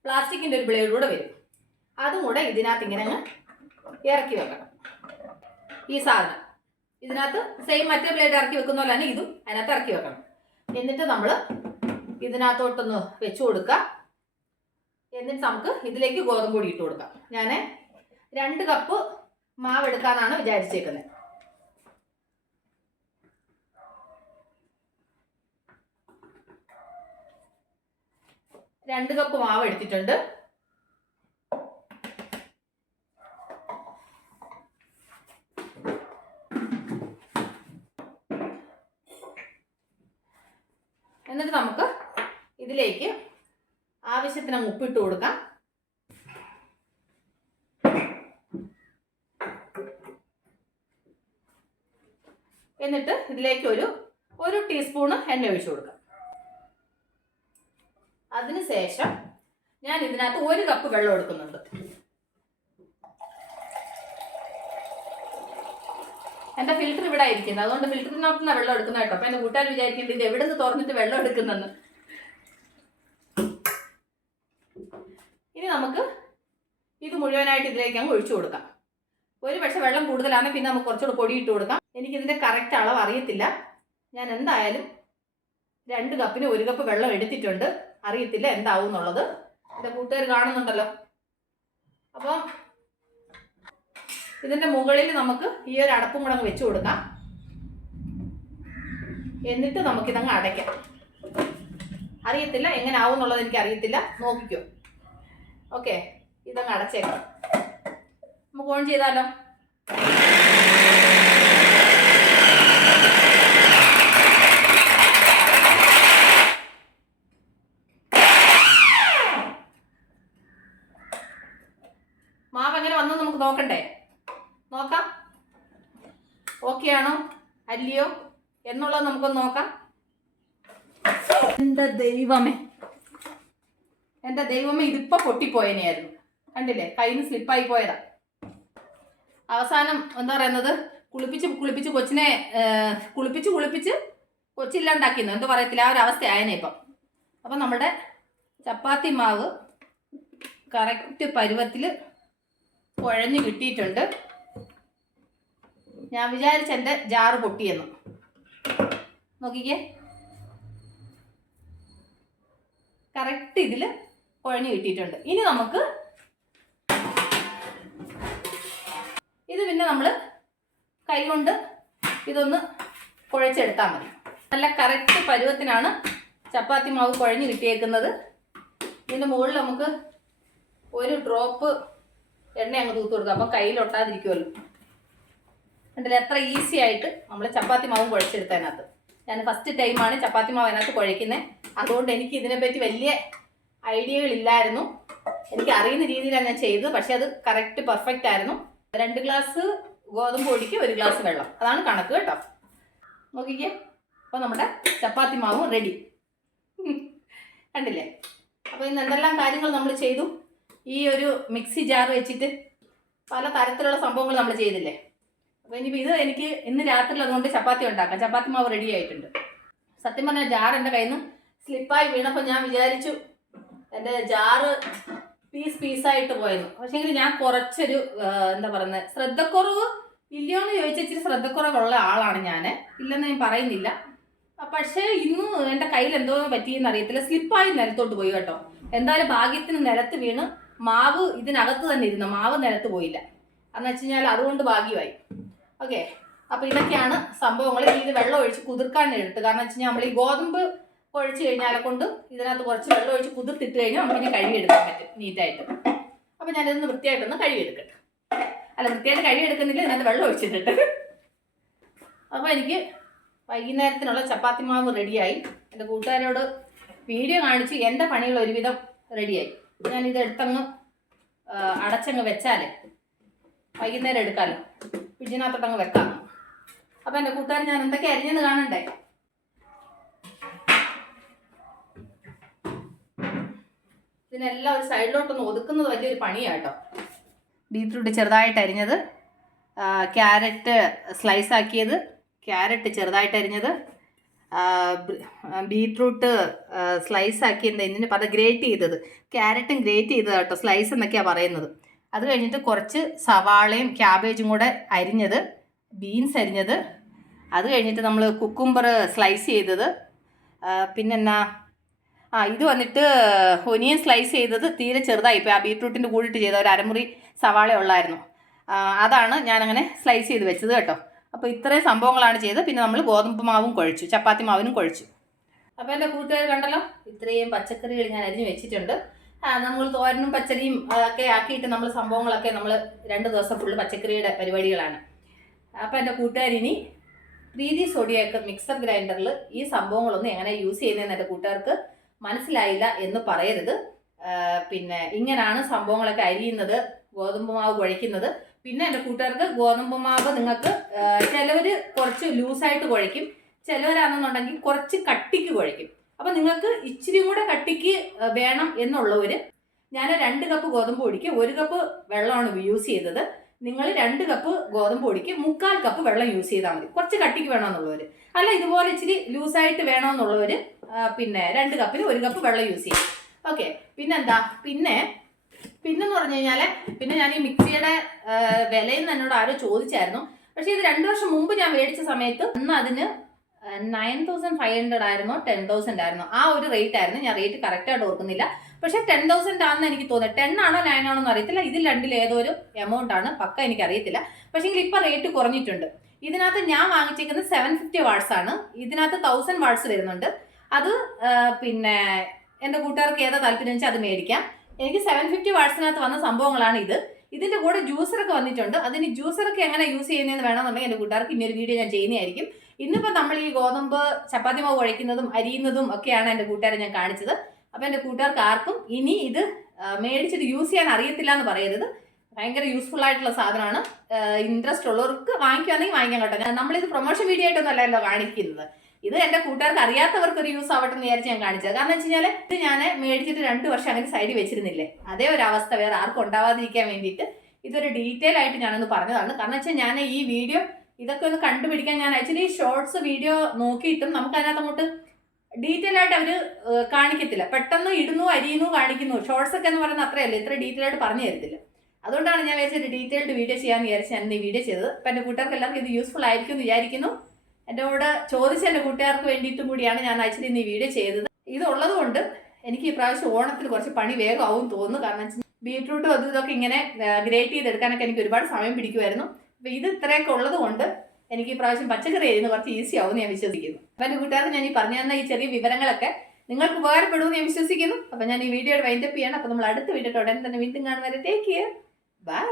പ്ലാസ്റ്റിക്കിൻ്റെ ഒരു ബ്ലേഡ് കൂടെ വരും, അതും കൂടെ ഇതിനകത്ത് ഇങ്ങനെ ഇറക്കി വെക്കണം. ഈ സാധനം ഇതിനകത്ത് സെയിം മറ്റേ ബ്ലേഡ് ഇറക്കി വെക്കുന്ന പോലെ തന്നെ ഇതും അതിനകത്ത് ഇറക്കി വെക്കണം. എന്നിട്ട് നമ്മൾ ഇതിനകത്തോട്ടൊന്ന് വെച്ച് കൊടുക്കുക. എന്നിട്ട് നമുക്ക് ഇതിലേക്ക് ഗോതമ്പ് പൊടി ഇട്ട് കൊടുക്കാം. ഞാൻ 2 കപ്പ് മാവ് എടുക്കാനാണ് വിചാരിച്ചേക്കുന്നത്. 2 കപ്പ് മാവ് എടുത്തിട്ടുണ്ട്. എന്നിട്ട് നമുക്ക് ഇതിലേക്ക് ആവശ്യത്തിന് ഉപ്പിട്ട് കൊടുക്കാം. എന്നിട്ട് ഇതിലേക്ക് ഒരു ടീസ്പൂണ് എണ്ണ ഒഴിച്ചു കൊടുക്കാം. അതിനുശേഷം ഞാൻ ഇതിനകത്ത് 1 കപ്പ് വെള്ളം എടുക്കുന്നുണ്ട്. എൻ്റെ ഫിൽറ്റർ ഇവിടെ ഇരിക്കുന്നത്, അതുകൊണ്ട് ഫിൽറ്ററിനകത്തുനിന്ന് വെള്ളം എടുക്കുന്ന കേട്ടോ. അപ്പം എൻ്റെ കൂട്ടുകാർ വിചാരിക്കേണ്ടത് ഇത് എവിടെ നിന്ന് തുറന്നിട്ട് വെള്ളം എടുക്കുന്നെന്ന്. ഇനി നമുക്ക് ഇത് മുഴുവനായിട്ട് ഇതിലേക്ക് അങ്ങ് ഒഴിച്ചു കൊടുക്കാം. ഒരു പക്ഷെ വെള്ളം കൂടുതലാണെങ്കിൽ പിന്നെ നമുക്ക് കുറച്ചുകൂടെ പൊടി ഇട്ട് കൊടുക്കാം. എനിക്കിതിൻ്റെ കറക്റ്റ് അളവ് അറിയത്തില്ല. ഞാൻ എന്തായാലും 2 കപ്പിന് 1 കപ്പ് വെള്ളം എടുത്തിട്ടുണ്ട്. അറിയത്തില്ല എന്താവും എന്നുള്ളത്. എൻ്റെ കൂട്ടുകാർ കാണുന്നുണ്ടല്ലോ. അപ്പം ഇതിൻ്റെ മുകളിൽ നമുക്ക് ഈ ഒരു അടപ്പും കൂടെ അങ്ങ് വെച്ച് കൊടുക്കാം. എന്നിട്ട് നമുക്കിതങ്ങ് അടയ്ക്കാം. അറിയത്തില്ല എങ്ങനെ ആവും എന്നുള്ളത് എനിക്ക് അറിയത്തില്ല, നോക്കിക്കോ. ഓക്കെ, ഇതങ്ങ് അടച്ചേക്കാം. നമുക്ക് ഓൺ ചെയ്താലോ? മാവ് എങ്ങനെ വന്നു നമുക്ക് നോക്കണ്ടേ? നോക്കാം. ഓക്കെ ആണോ അല്ലയോ എന്നുള്ളത് നമുക്കൊന്ന് നോക്കാം. എൻ്റെ ദൈവമേ ഇതിപ്പോൾ പൊട്ടിപ്പോയനെയായിരുന്നു. കണ്ടില്ലേ, കയ്യിൽ നിന്ന് സ്ലിപ്പായി പോയതാ. അവസാനം എന്താ പറയുന്നത്, കുളിപ്പിച്ച് കൊച്ചിനെ കുളിപ്പിച്ച് കൊച്ചില്ലാണ്ടാക്കിയെന്നു എന്തോ പറയത്തില്ല, ആ ഒരു അവസ്ഥ ആയനെ ഇപ്പം. അപ്പം നമ്മുടെ ചപ്പാത്തി മാവ് കറക്റ്റ് പരുവത്തിൽ കുഴഞ്ഞ് കിട്ടിയിട്ടുണ്ട്. ഞാൻ വിചാരിച്ച എൻ്റെ ജാറ് പൊട്ടിയെന്നു. നോക്കിക്കേ, കറക്റ്റ് ഇതിൽ കുഴഞ്ഞ് കിട്ടിയിട്ടുണ്ട്. ഇനി നമുക്ക് ഇത് പിന്നെ നമ്മൾ കൈ കൊണ്ട് ഇതൊന്ന് കുഴച്ചെടുത്താൽ മതി. നല്ല കറക്റ്റ് പരുവത്തിനാണ് ചപ്പാത്തി മാവ് കുഴഞ്ഞ് കിട്ടിയേക്കുന്നത്. ഇതിൻ്റെ മുകളിൽ നമുക്ക് ഒരു ഡ്രോപ്പ് എണ്ണ അങ്ങ് തൂത്ത് കൊടുക്കാം, അപ്പോൾ കയ്യിലൊട്ടാതിരിക്കുമല്ലോ. കണ്ടില്ലേ എത്ര ഈസി ആയിട്ട് നമ്മൾ ചപ്പാത്തി മാവും കുഴച്ചെടുത്തതിനകത്ത്. ഞാൻ ഫസ്റ്റ് ടൈമാണ് ചപ്പാത്തി മാവ് അതിനകത്ത് കുഴയ്ക്കുന്നത്. അതുകൊണ്ട് എനിക്ക് ഇതിനെപ്പറ്റി വലിയ ഐഡിയകളില്ലായിരുന്നു. എനിക്ക് അറിയുന്ന രീതിയിലാണ് ഞാൻ ചെയ്തത്. പക്ഷെ അത് കറക്റ്റ് പെർഫെക്റ്റ് ആയിരുന്നു. 2 ഗ്ലാസ് ഗോതമ്പ് പൊടിക്ക് 1 ഗ്ലാസ് വെള്ളം, അതാണ് കണക്ക് കേട്ടോ. നോക്കിക്കേ, അപ്പോൾ നമ്മുടെ ചപ്പാത്തി മാവും റെഡി. കണ്ടില്ലേ? അപ്പോൾ ഇന്ന് എന്തെല്ലാം കാര്യങ്ങൾ നമ്മൾ ചെയ്തു. ഈ ഒരു മിക്സി ജാർ വെച്ചിട്ട് പല തരത്തിലുള്ള സംഭവങ്ങൾ നമ്മൾ ചെയ്തില്ലേ. അപ്പോൾ ഇനിയിപ്പോൾ ഇത് എനിക്ക് ഇന്ന് രാത്രിയിൽ അതുകൊണ്ട് ചപ്പാത്തി ഉണ്ടാക്കാം. ചപ്പാത്തി മാവ് റെഡി ആയിട്ടുണ്ട്. സത്യം പറഞ്ഞാൽ ജാർ എൻ്റെ കയ്യിൽ നിന്ന് സ്ലിപ്പായി വീണപ്പോൾ ഞാൻ വിചാരിച്ചു എൻ്റെ ജാറ് പീസായിട്ട് പോയെന്ന്. പക്ഷേങ്കിൽ ഞാൻ കുറച്ചൊരു എന്താ പറയുന്നത്, ശ്രദ്ധക്കുറവ് ഇല്ലയോന്ന് ചോദിച്ചാൽ ഇച്ചിരി ശ്രദ്ധക്കുറവുള്ള ആളാണ് ഞാൻ, ഇല്ലെന്ന് ഞാൻ പറയുന്നില്ല. പക്ഷേ ഇന്ന് എൻ്റെ കയ്യിൽ എന്തോ പറ്റിയെന്ന് അറിയത്തില്ല, സ്ലിപ്പായി നിലത്തോട്ട് പോയി കേട്ടോ. എന്തായാലും ഭാഗ്യത്തിന് നിലത്ത് വീണ് മാവ് ഇതിനകത്ത് തന്നെ ഇരുന്നു, മാവ് നിലത്ത് പോയില്ല. എന്ന് വെച്ച് കഴിഞ്ഞാൽ അതുകൊണ്ട് ഭാഗ്യമായി. ഓക്കെ, അപ്പോൾ ഇതൊക്കെയാണ് സംഭവങ്ങൾ. ഇത് വെള്ളം ഒഴിച്ച് കുതിർക്കാൻ എടുത്ത്, കാരണം വെച്ച് കഴിഞ്ഞാൽ നമ്മൾ ഈ ഗോതമ്പ് കുഴച്ച് കഴിഞ്ഞാൽ കൊണ്ട് ഇതിനകത്ത് കുറച്ച് വെള്ളം ഒഴിച്ച് കുതിർത്തിട്ട് കഴിഞ്ഞാൽ നമുക്കിനി കഴുകിയെടുക്കാൻ പറ്റും നീറ്റായിട്ട്. അപ്പോൾ ഞാനിതൊന്ന് വൃത്തിയായിട്ടൊന്ന് കഴുകിയെടുക്കട്ടെ. അല്ല, വൃത്തിയായിട്ട് കഴുകിയെടുക്കുന്നില്ല, ഇതിനകത്ത് വെള്ളം ഒഴിച്ചിട്ടിട്ട്. അപ്പോൾ എനിക്ക് വൈകുന്നേരത്തിനുള്ള ചപ്പാത്തി മാവ് റെഡിയായി. എൻ്റെ കൂട്ടുകാരോട് വീഡിയോ കാണിച്ച് എൻ്റെ പണികൾ ഒരുവിധം റെഡിയായി. ഞാനിത് എടുത്തങ്ങ് അടച്ചങ്ങ് വെച്ചാലേ വൈകുന്നേരം എടുക്കാമല്ലോ, ഫ്രിഡ്ജിനകത്തോട്ടങ്ങ് വെക്കാം. അപ്പം എൻ്റെ കൂട്ടുകാർ ഞാൻ എന്തൊക്കെ അരിഞ്ഞെന്ന് കാണണ്ടേ. ഇതിനെല്ലാം ഒരു സൈഡിലോട്ടൊന്ന് ഒതുക്കുന്നത് വലിയൊരു പണിയാണ് കേട്ടോ. ബീറ്റ്റൂട്ട് ചെറുതായിട്ട് അരിഞ്ഞത്, ക്യാരറ്റ് സ്ലൈസ് ആക്കിയത്, ക്യാരറ്റ് ചെറുതായിട്ട് അരിഞ്ഞത്, ബീറ്റ്റൂട്ട് സ്ലൈസ് ആക്കിയത്, എന്തിനു പറഞ്ഞ ഗ്രേറ്റ് ചെയ്തത്, ക്യാരറ്റും ഗ്രേറ്റ് ചെയ്തത് കേട്ടോ, സ്ലൈസ് എന്നൊക്കെയാണ് പറയുന്നത്. അത് കഴിഞ്ഞിട്ട് കുറച്ച് സവാളയും ക്യാബേജും കൂടെ അരിഞ്ഞത്, ബീൻസ് അരിഞ്ഞത്, അത് കഴിഞ്ഞിട്ട് നമ്മൾ കുക്കുംബർ സ്ലൈസ് ചെയ്തത്, പിന്നെന്നാ ഇത് വന്നിട്ട് ഒനിയൻ സ്ലൈസ് ചെയ്തത് തീരെ ചെറുതായിപ്പോൾ ആ ബീറ്റ്റൂട്ടിൻ്റെ കൂടിയിട്ട് ചെയ്ത ഒരു അരമുറി സവാള ഉള്ളായിരുന്നു, അതാണ് ഞാനങ്ങനെ സ്ലൈസ് ചെയ്ത് വെച്ചത് കേട്ടോ. അപ്പോൾ ഇത്രയും സംഭവങ്ങളാണ് ചെയ്തത്. പിന്നെ നമ്മൾ ഗോതമ്പ് മാവും കുഴച്ചു, ചപ്പാത്തി മാവിനും കുഴച്ചു. അപ്പോൾ എൻ്റെ കൂട്ടുകാർ കണ്ടല്ലോ, ഇത്രയും പച്ചക്കറികൾ ഞാൻ അരിഞ്ഞ് വെച്ചിട്ടുണ്ട്. നമ്മൾ തോരനും പച്ചടിയും ഒക്കെ ആക്കിയിട്ട് നമ്മൾ സംഭവങ്ങളൊക്കെ നമ്മൾ 2 ദിവസം ഫുള്ള് പച്ചക്കറിയുടെ പരിപാടികളാണ്. അപ്പോൾ എൻ്റെ കൂട്ടുകാരിനി പ്രീതി സോഡിയൊക്കെ മിക്സർ ഗ്രൈൻഡറിൽ ഈ സംഭവങ്ങളൊന്നും എങ്ങനെ യൂസ് ചെയ്യുന്നതെന്ന് എൻ്റെ കൂട്ടുകാർക്ക് മനസ്സിലായില്ല എന്ന് പറയരുത്. പിന്നെ ഇങ്ങനെയാണ് സംഭവങ്ങളൊക്കെ അരിയുന്നത്, ഗോതമ്പ് മാവ് കുഴയ്ക്കുന്നത്. പിന്നെ എൻ്റെ കൂട്ടുകാർക്ക് ഗോതമ്പ് മാവ് നിങ്ങൾക്ക് ചിലവർ കുറച്ച് ലൂസായിട്ട് കുഴയ്ക്കും, ചിലവരാണെന്നുണ്ടെങ്കിൽ കുറച്ച് കട്ടിക്ക് കുഴയ്ക്കും. അപ്പോൾ നിങ്ങൾക്ക് ഇച്ചിരിയും കൂടെ കട്ടിക്ക് വേണം എന്നുള്ളവർ, ഞാൻ 2 കപ്പ് ഗോതമ്പ് പൊടിക്ക് 1 കപ്പ് വെള്ളമാണ് യൂസ് ചെയ്തത്. നിങ്ങൾ 2 കപ്പ് ഗോതമ്പ് പൊടിക്ക് 3/4 കപ്പ് വെള്ളം യൂസ് ചെയ്താൽ മതി, കുറച്ച് കട്ടിക്ക് വേണമെന്നുള്ളവർ. അല്ല, ഇതുപോലെ ഇച്ചിരി ലൂസായിട്ട് വേണമെന്നുള്ളവർ പിന്നെ 2 കപ്പിന് 1 കപ്പ് വെള്ളം യൂസ് ചെയ്യും. ഓക്കെ, പിന്നെന്താ, പിന്നെന്ന് പറഞ്ഞു കഴിഞ്ഞാൽ പിന്നെ ഞാൻ ഈ മിക്സിയുടെ വിലയിൽ നിന്ന് എന്നോട് ആരോ ചോദിച്ചായിരുന്നു. പക്ഷേ ഇത് 2 വർഷം മുമ്പ് ഞാൻ മേടിച്ച സമയത്ത് അന്ന് അതിന് 9,500 ആയിരുന്നോ 10,000 ആയിരുന്നോ, ആ ഒരു റേറ്റ് ആയിരുന്നു. ഞാൻ റേറ്റ് കറക്റ്റായിട്ട് ഓർക്കുന്നില്ല. പക്ഷേ 10,000 ആണെന്ന് എനിക്ക് തോന്നുന്നത്. 10 ആണോ 9 ആണോ എന്ന് അറിയത്തില്ല. ഇതിൽ രണ്ടിൽ ഏതോ ഒരു എമൗണ്ട് ആണ്, പക്ക എനിക്കറിയത്തില്ല. പക്ഷേ ഇപ്പം റേറ്റ് കുറഞ്ഞിട്ടുണ്ട്. ഇതിനകത്ത് ഞാൻ വാങ്ങിച്ചേക്കുന്നത് 750 വാട്ട്സ് ആണ്. ഇതിനകത്ത് 1000 വാട്ട്സ് വരുന്നുണ്ട്. അത് പിന്നെ എൻ്റെ കൂട്ടുകാർക്ക് ഏതാ താല്പര്യം വെച്ചാൽ അത് മേടിക്കാം. എനിക്ക് 750 വാട്ട്സിനകത്ത് വന്ന സംഭവങ്ങളാണ് ഇത്. ഇതിൻ്റെ കൂടെ ജ്യൂസറൊക്കെ വന്നിട്ടുണ്ട്. അതിന് ജ്യൂസറൊക്കെ എങ്ങനെ യൂസ് ചെയ്യുന്നതെന്ന് വേണമെന്നുണ്ടെങ്കിൽ എൻ്റെ കൂട്ടുകാർക്ക് ഇനിയൊരു വീഡിയോ ഞാൻ ചെയ്യുന്നതായിരിക്കും. ഇന്നിപ്പോൾ നമ്മൾ ഈ ഗോതമ്പ് ചപ്പാത്തി മാവ് കുഴയ്ക്കുന്നതും അരിയുന്നതും ഒക്കെയാണ് എൻ്റെ കൂട്ടുകാരെ ഞാൻ കാണിച്ചത്. അപ്പോൾ എൻ്റെ കൂട്ടുകാർക്ക് ആർക്കും ഇനി ഇത് മേടിച്ചിട്ട് യൂസ് ചെയ്യാൻ അറിയത്തില്ല എന്ന് പറയരുത്. ഭയങ്കര യൂസ്ഫുൾ ആയിട്ടുള്ള സാധനമാണ്. ഇൻട്രസ്റ്റ് ഉള്ളവർക്ക് വാങ്ങിക്കുകയാണെങ്കിൽ വാങ്ങിക്കാൻ കേട്ടോ. നമ്മളിത് പ്രൊമോഷൻ വീഡിയോ ആയിട്ടൊന്നും അല്ലല്ലോ കാണിക്കുന്നത്. ഇത് എൻ്റെ കൂട്ടുകാർക്ക് അറിയാത്തവർക്ക് ഒരു യൂസ് ആവട്ടെ എന്ന് വിചാരിച്ച് ഞാൻ കാണിച്ചത്. കാരണം വെച്ച് കഴിഞ്ഞാൽ ഇത് ഞാൻ മേടിച്ചിട്ട് 2 വർഷം അങ്ങനെ സൈഡിൽ വെച്ചിരുന്നില്ലേ, അതേ ഒരു അവസ്ഥ വേറെ ആർക്കും ഉണ്ടാവാതിരിക്കാൻ വേണ്ടിയിട്ട് ഇതൊരു ഡീറ്റെയിൽ ആയിട്ട് ഞാനൊന്ന് പറഞ്ഞതാണ്. കാരണം വെച്ചാൽ ഞാൻ ഈ വീഡിയോ ഇതൊക്കെ ഒന്ന് കണ്ടുപിടിക്കാൻ ഞാൻ ആക്ച്വലി ഷോർട്സ് വീഡിയോ നോക്കിയിട്ടും നമുക്ക് അതിനകത്ത് അങ്ങോട്ട് ഡീറ്റെയിൽ ആയിട്ട് അവർ കാണിക്കത്തില്ല. പെട്ടെന്ന് ഇടുന്നു അരിയുന്നു കാണിക്കുന്നു. ഷോർട്സ് ഒക്കെ എന്ന് പറയുന്നത് അത്രയല്ലേ, ഇത്ര ഡീറ്റെയിൽ ആയിട്ട് പറഞ്ഞു തരത്തില്ല. അതുകൊണ്ടാണ് ഞാൻ വിചാരിച്ചത് ഡീറ്റെയിൽഡ് വീഡിയോ ചെയ്യാമെന്ന് വിചാരിച്ച് ഞാൻ ഈ വീഡിയോ ചെയ്തത്. അപ്പം എൻ്റെ കൂട്ടുകാർക്ക് എല്ലാവർക്കും ഇത് യൂസ്ഫുൾ ആയിരിക്കും എന്ന് വിചാരിക്കുന്നു. എന്നോട് ചോദിച്ച എൻ്റെ കൂട്ടുകാർക്ക് വേണ്ടിയിട്ടും കൂടിയാണ് ഞാൻ ആക്ച്വലി ഇന്ന് ഈ വീഡിയോ ചെയ്തത്. ഇതുള്ളത് കൊണ്ട് എനിക്ക് ഈ പ്രാവശ്യം ഓണത്തിന് കുറച്ച് പണി വേഗമാവും തോന്നുന്നു. കാരണം വെച്ചാൽ ബീട്രൂട്ടും അതും ഇതൊക്കെ ഇങ്ങനെ ഗ്രേറ്റ് ചെയ്തെടുക്കാനൊക്കെ എനിക്ക് ഒരുപാട് സമയം പിടിക്കുമായിരുന്നു. അപ്പോൾ ഇത് ഇത്രയൊക്കെ ഉള്ളത് കൊണ്ട് എനിക്ക് ഈ പ്രാവശ്യം പച്ചക്കറി ചെയ്യുന്നത് കുറച്ച് ഈസി ആവും ഞാൻ വിശ്വസിക്കുന്നു. അപ്പോൾ എൻ്റെ കൂട്ടുകാർക്ക് ഞാൻ ഈ പറഞ്ഞു തന്ന ഈ ചെറിയ വിവരങ്ങളൊക്കെ നിങ്ങൾക്ക് ഉപകാരപ്പെടുമെന്ന് ഞാൻ വിശ്വസിക്കുന്നു. അപ്പോൾ ഞാൻ ഈ വീഡിയോയുടെ വൈൻഡപ്പ് ചെയ്യണം. അപ്പോൾ നമ്മൾ അടുത്ത വീഡിയോ ഉടനെ തന്നെ വീണ്ടും കാണുന്നവരെ ടേക്ക് കെയർ, ബൈ.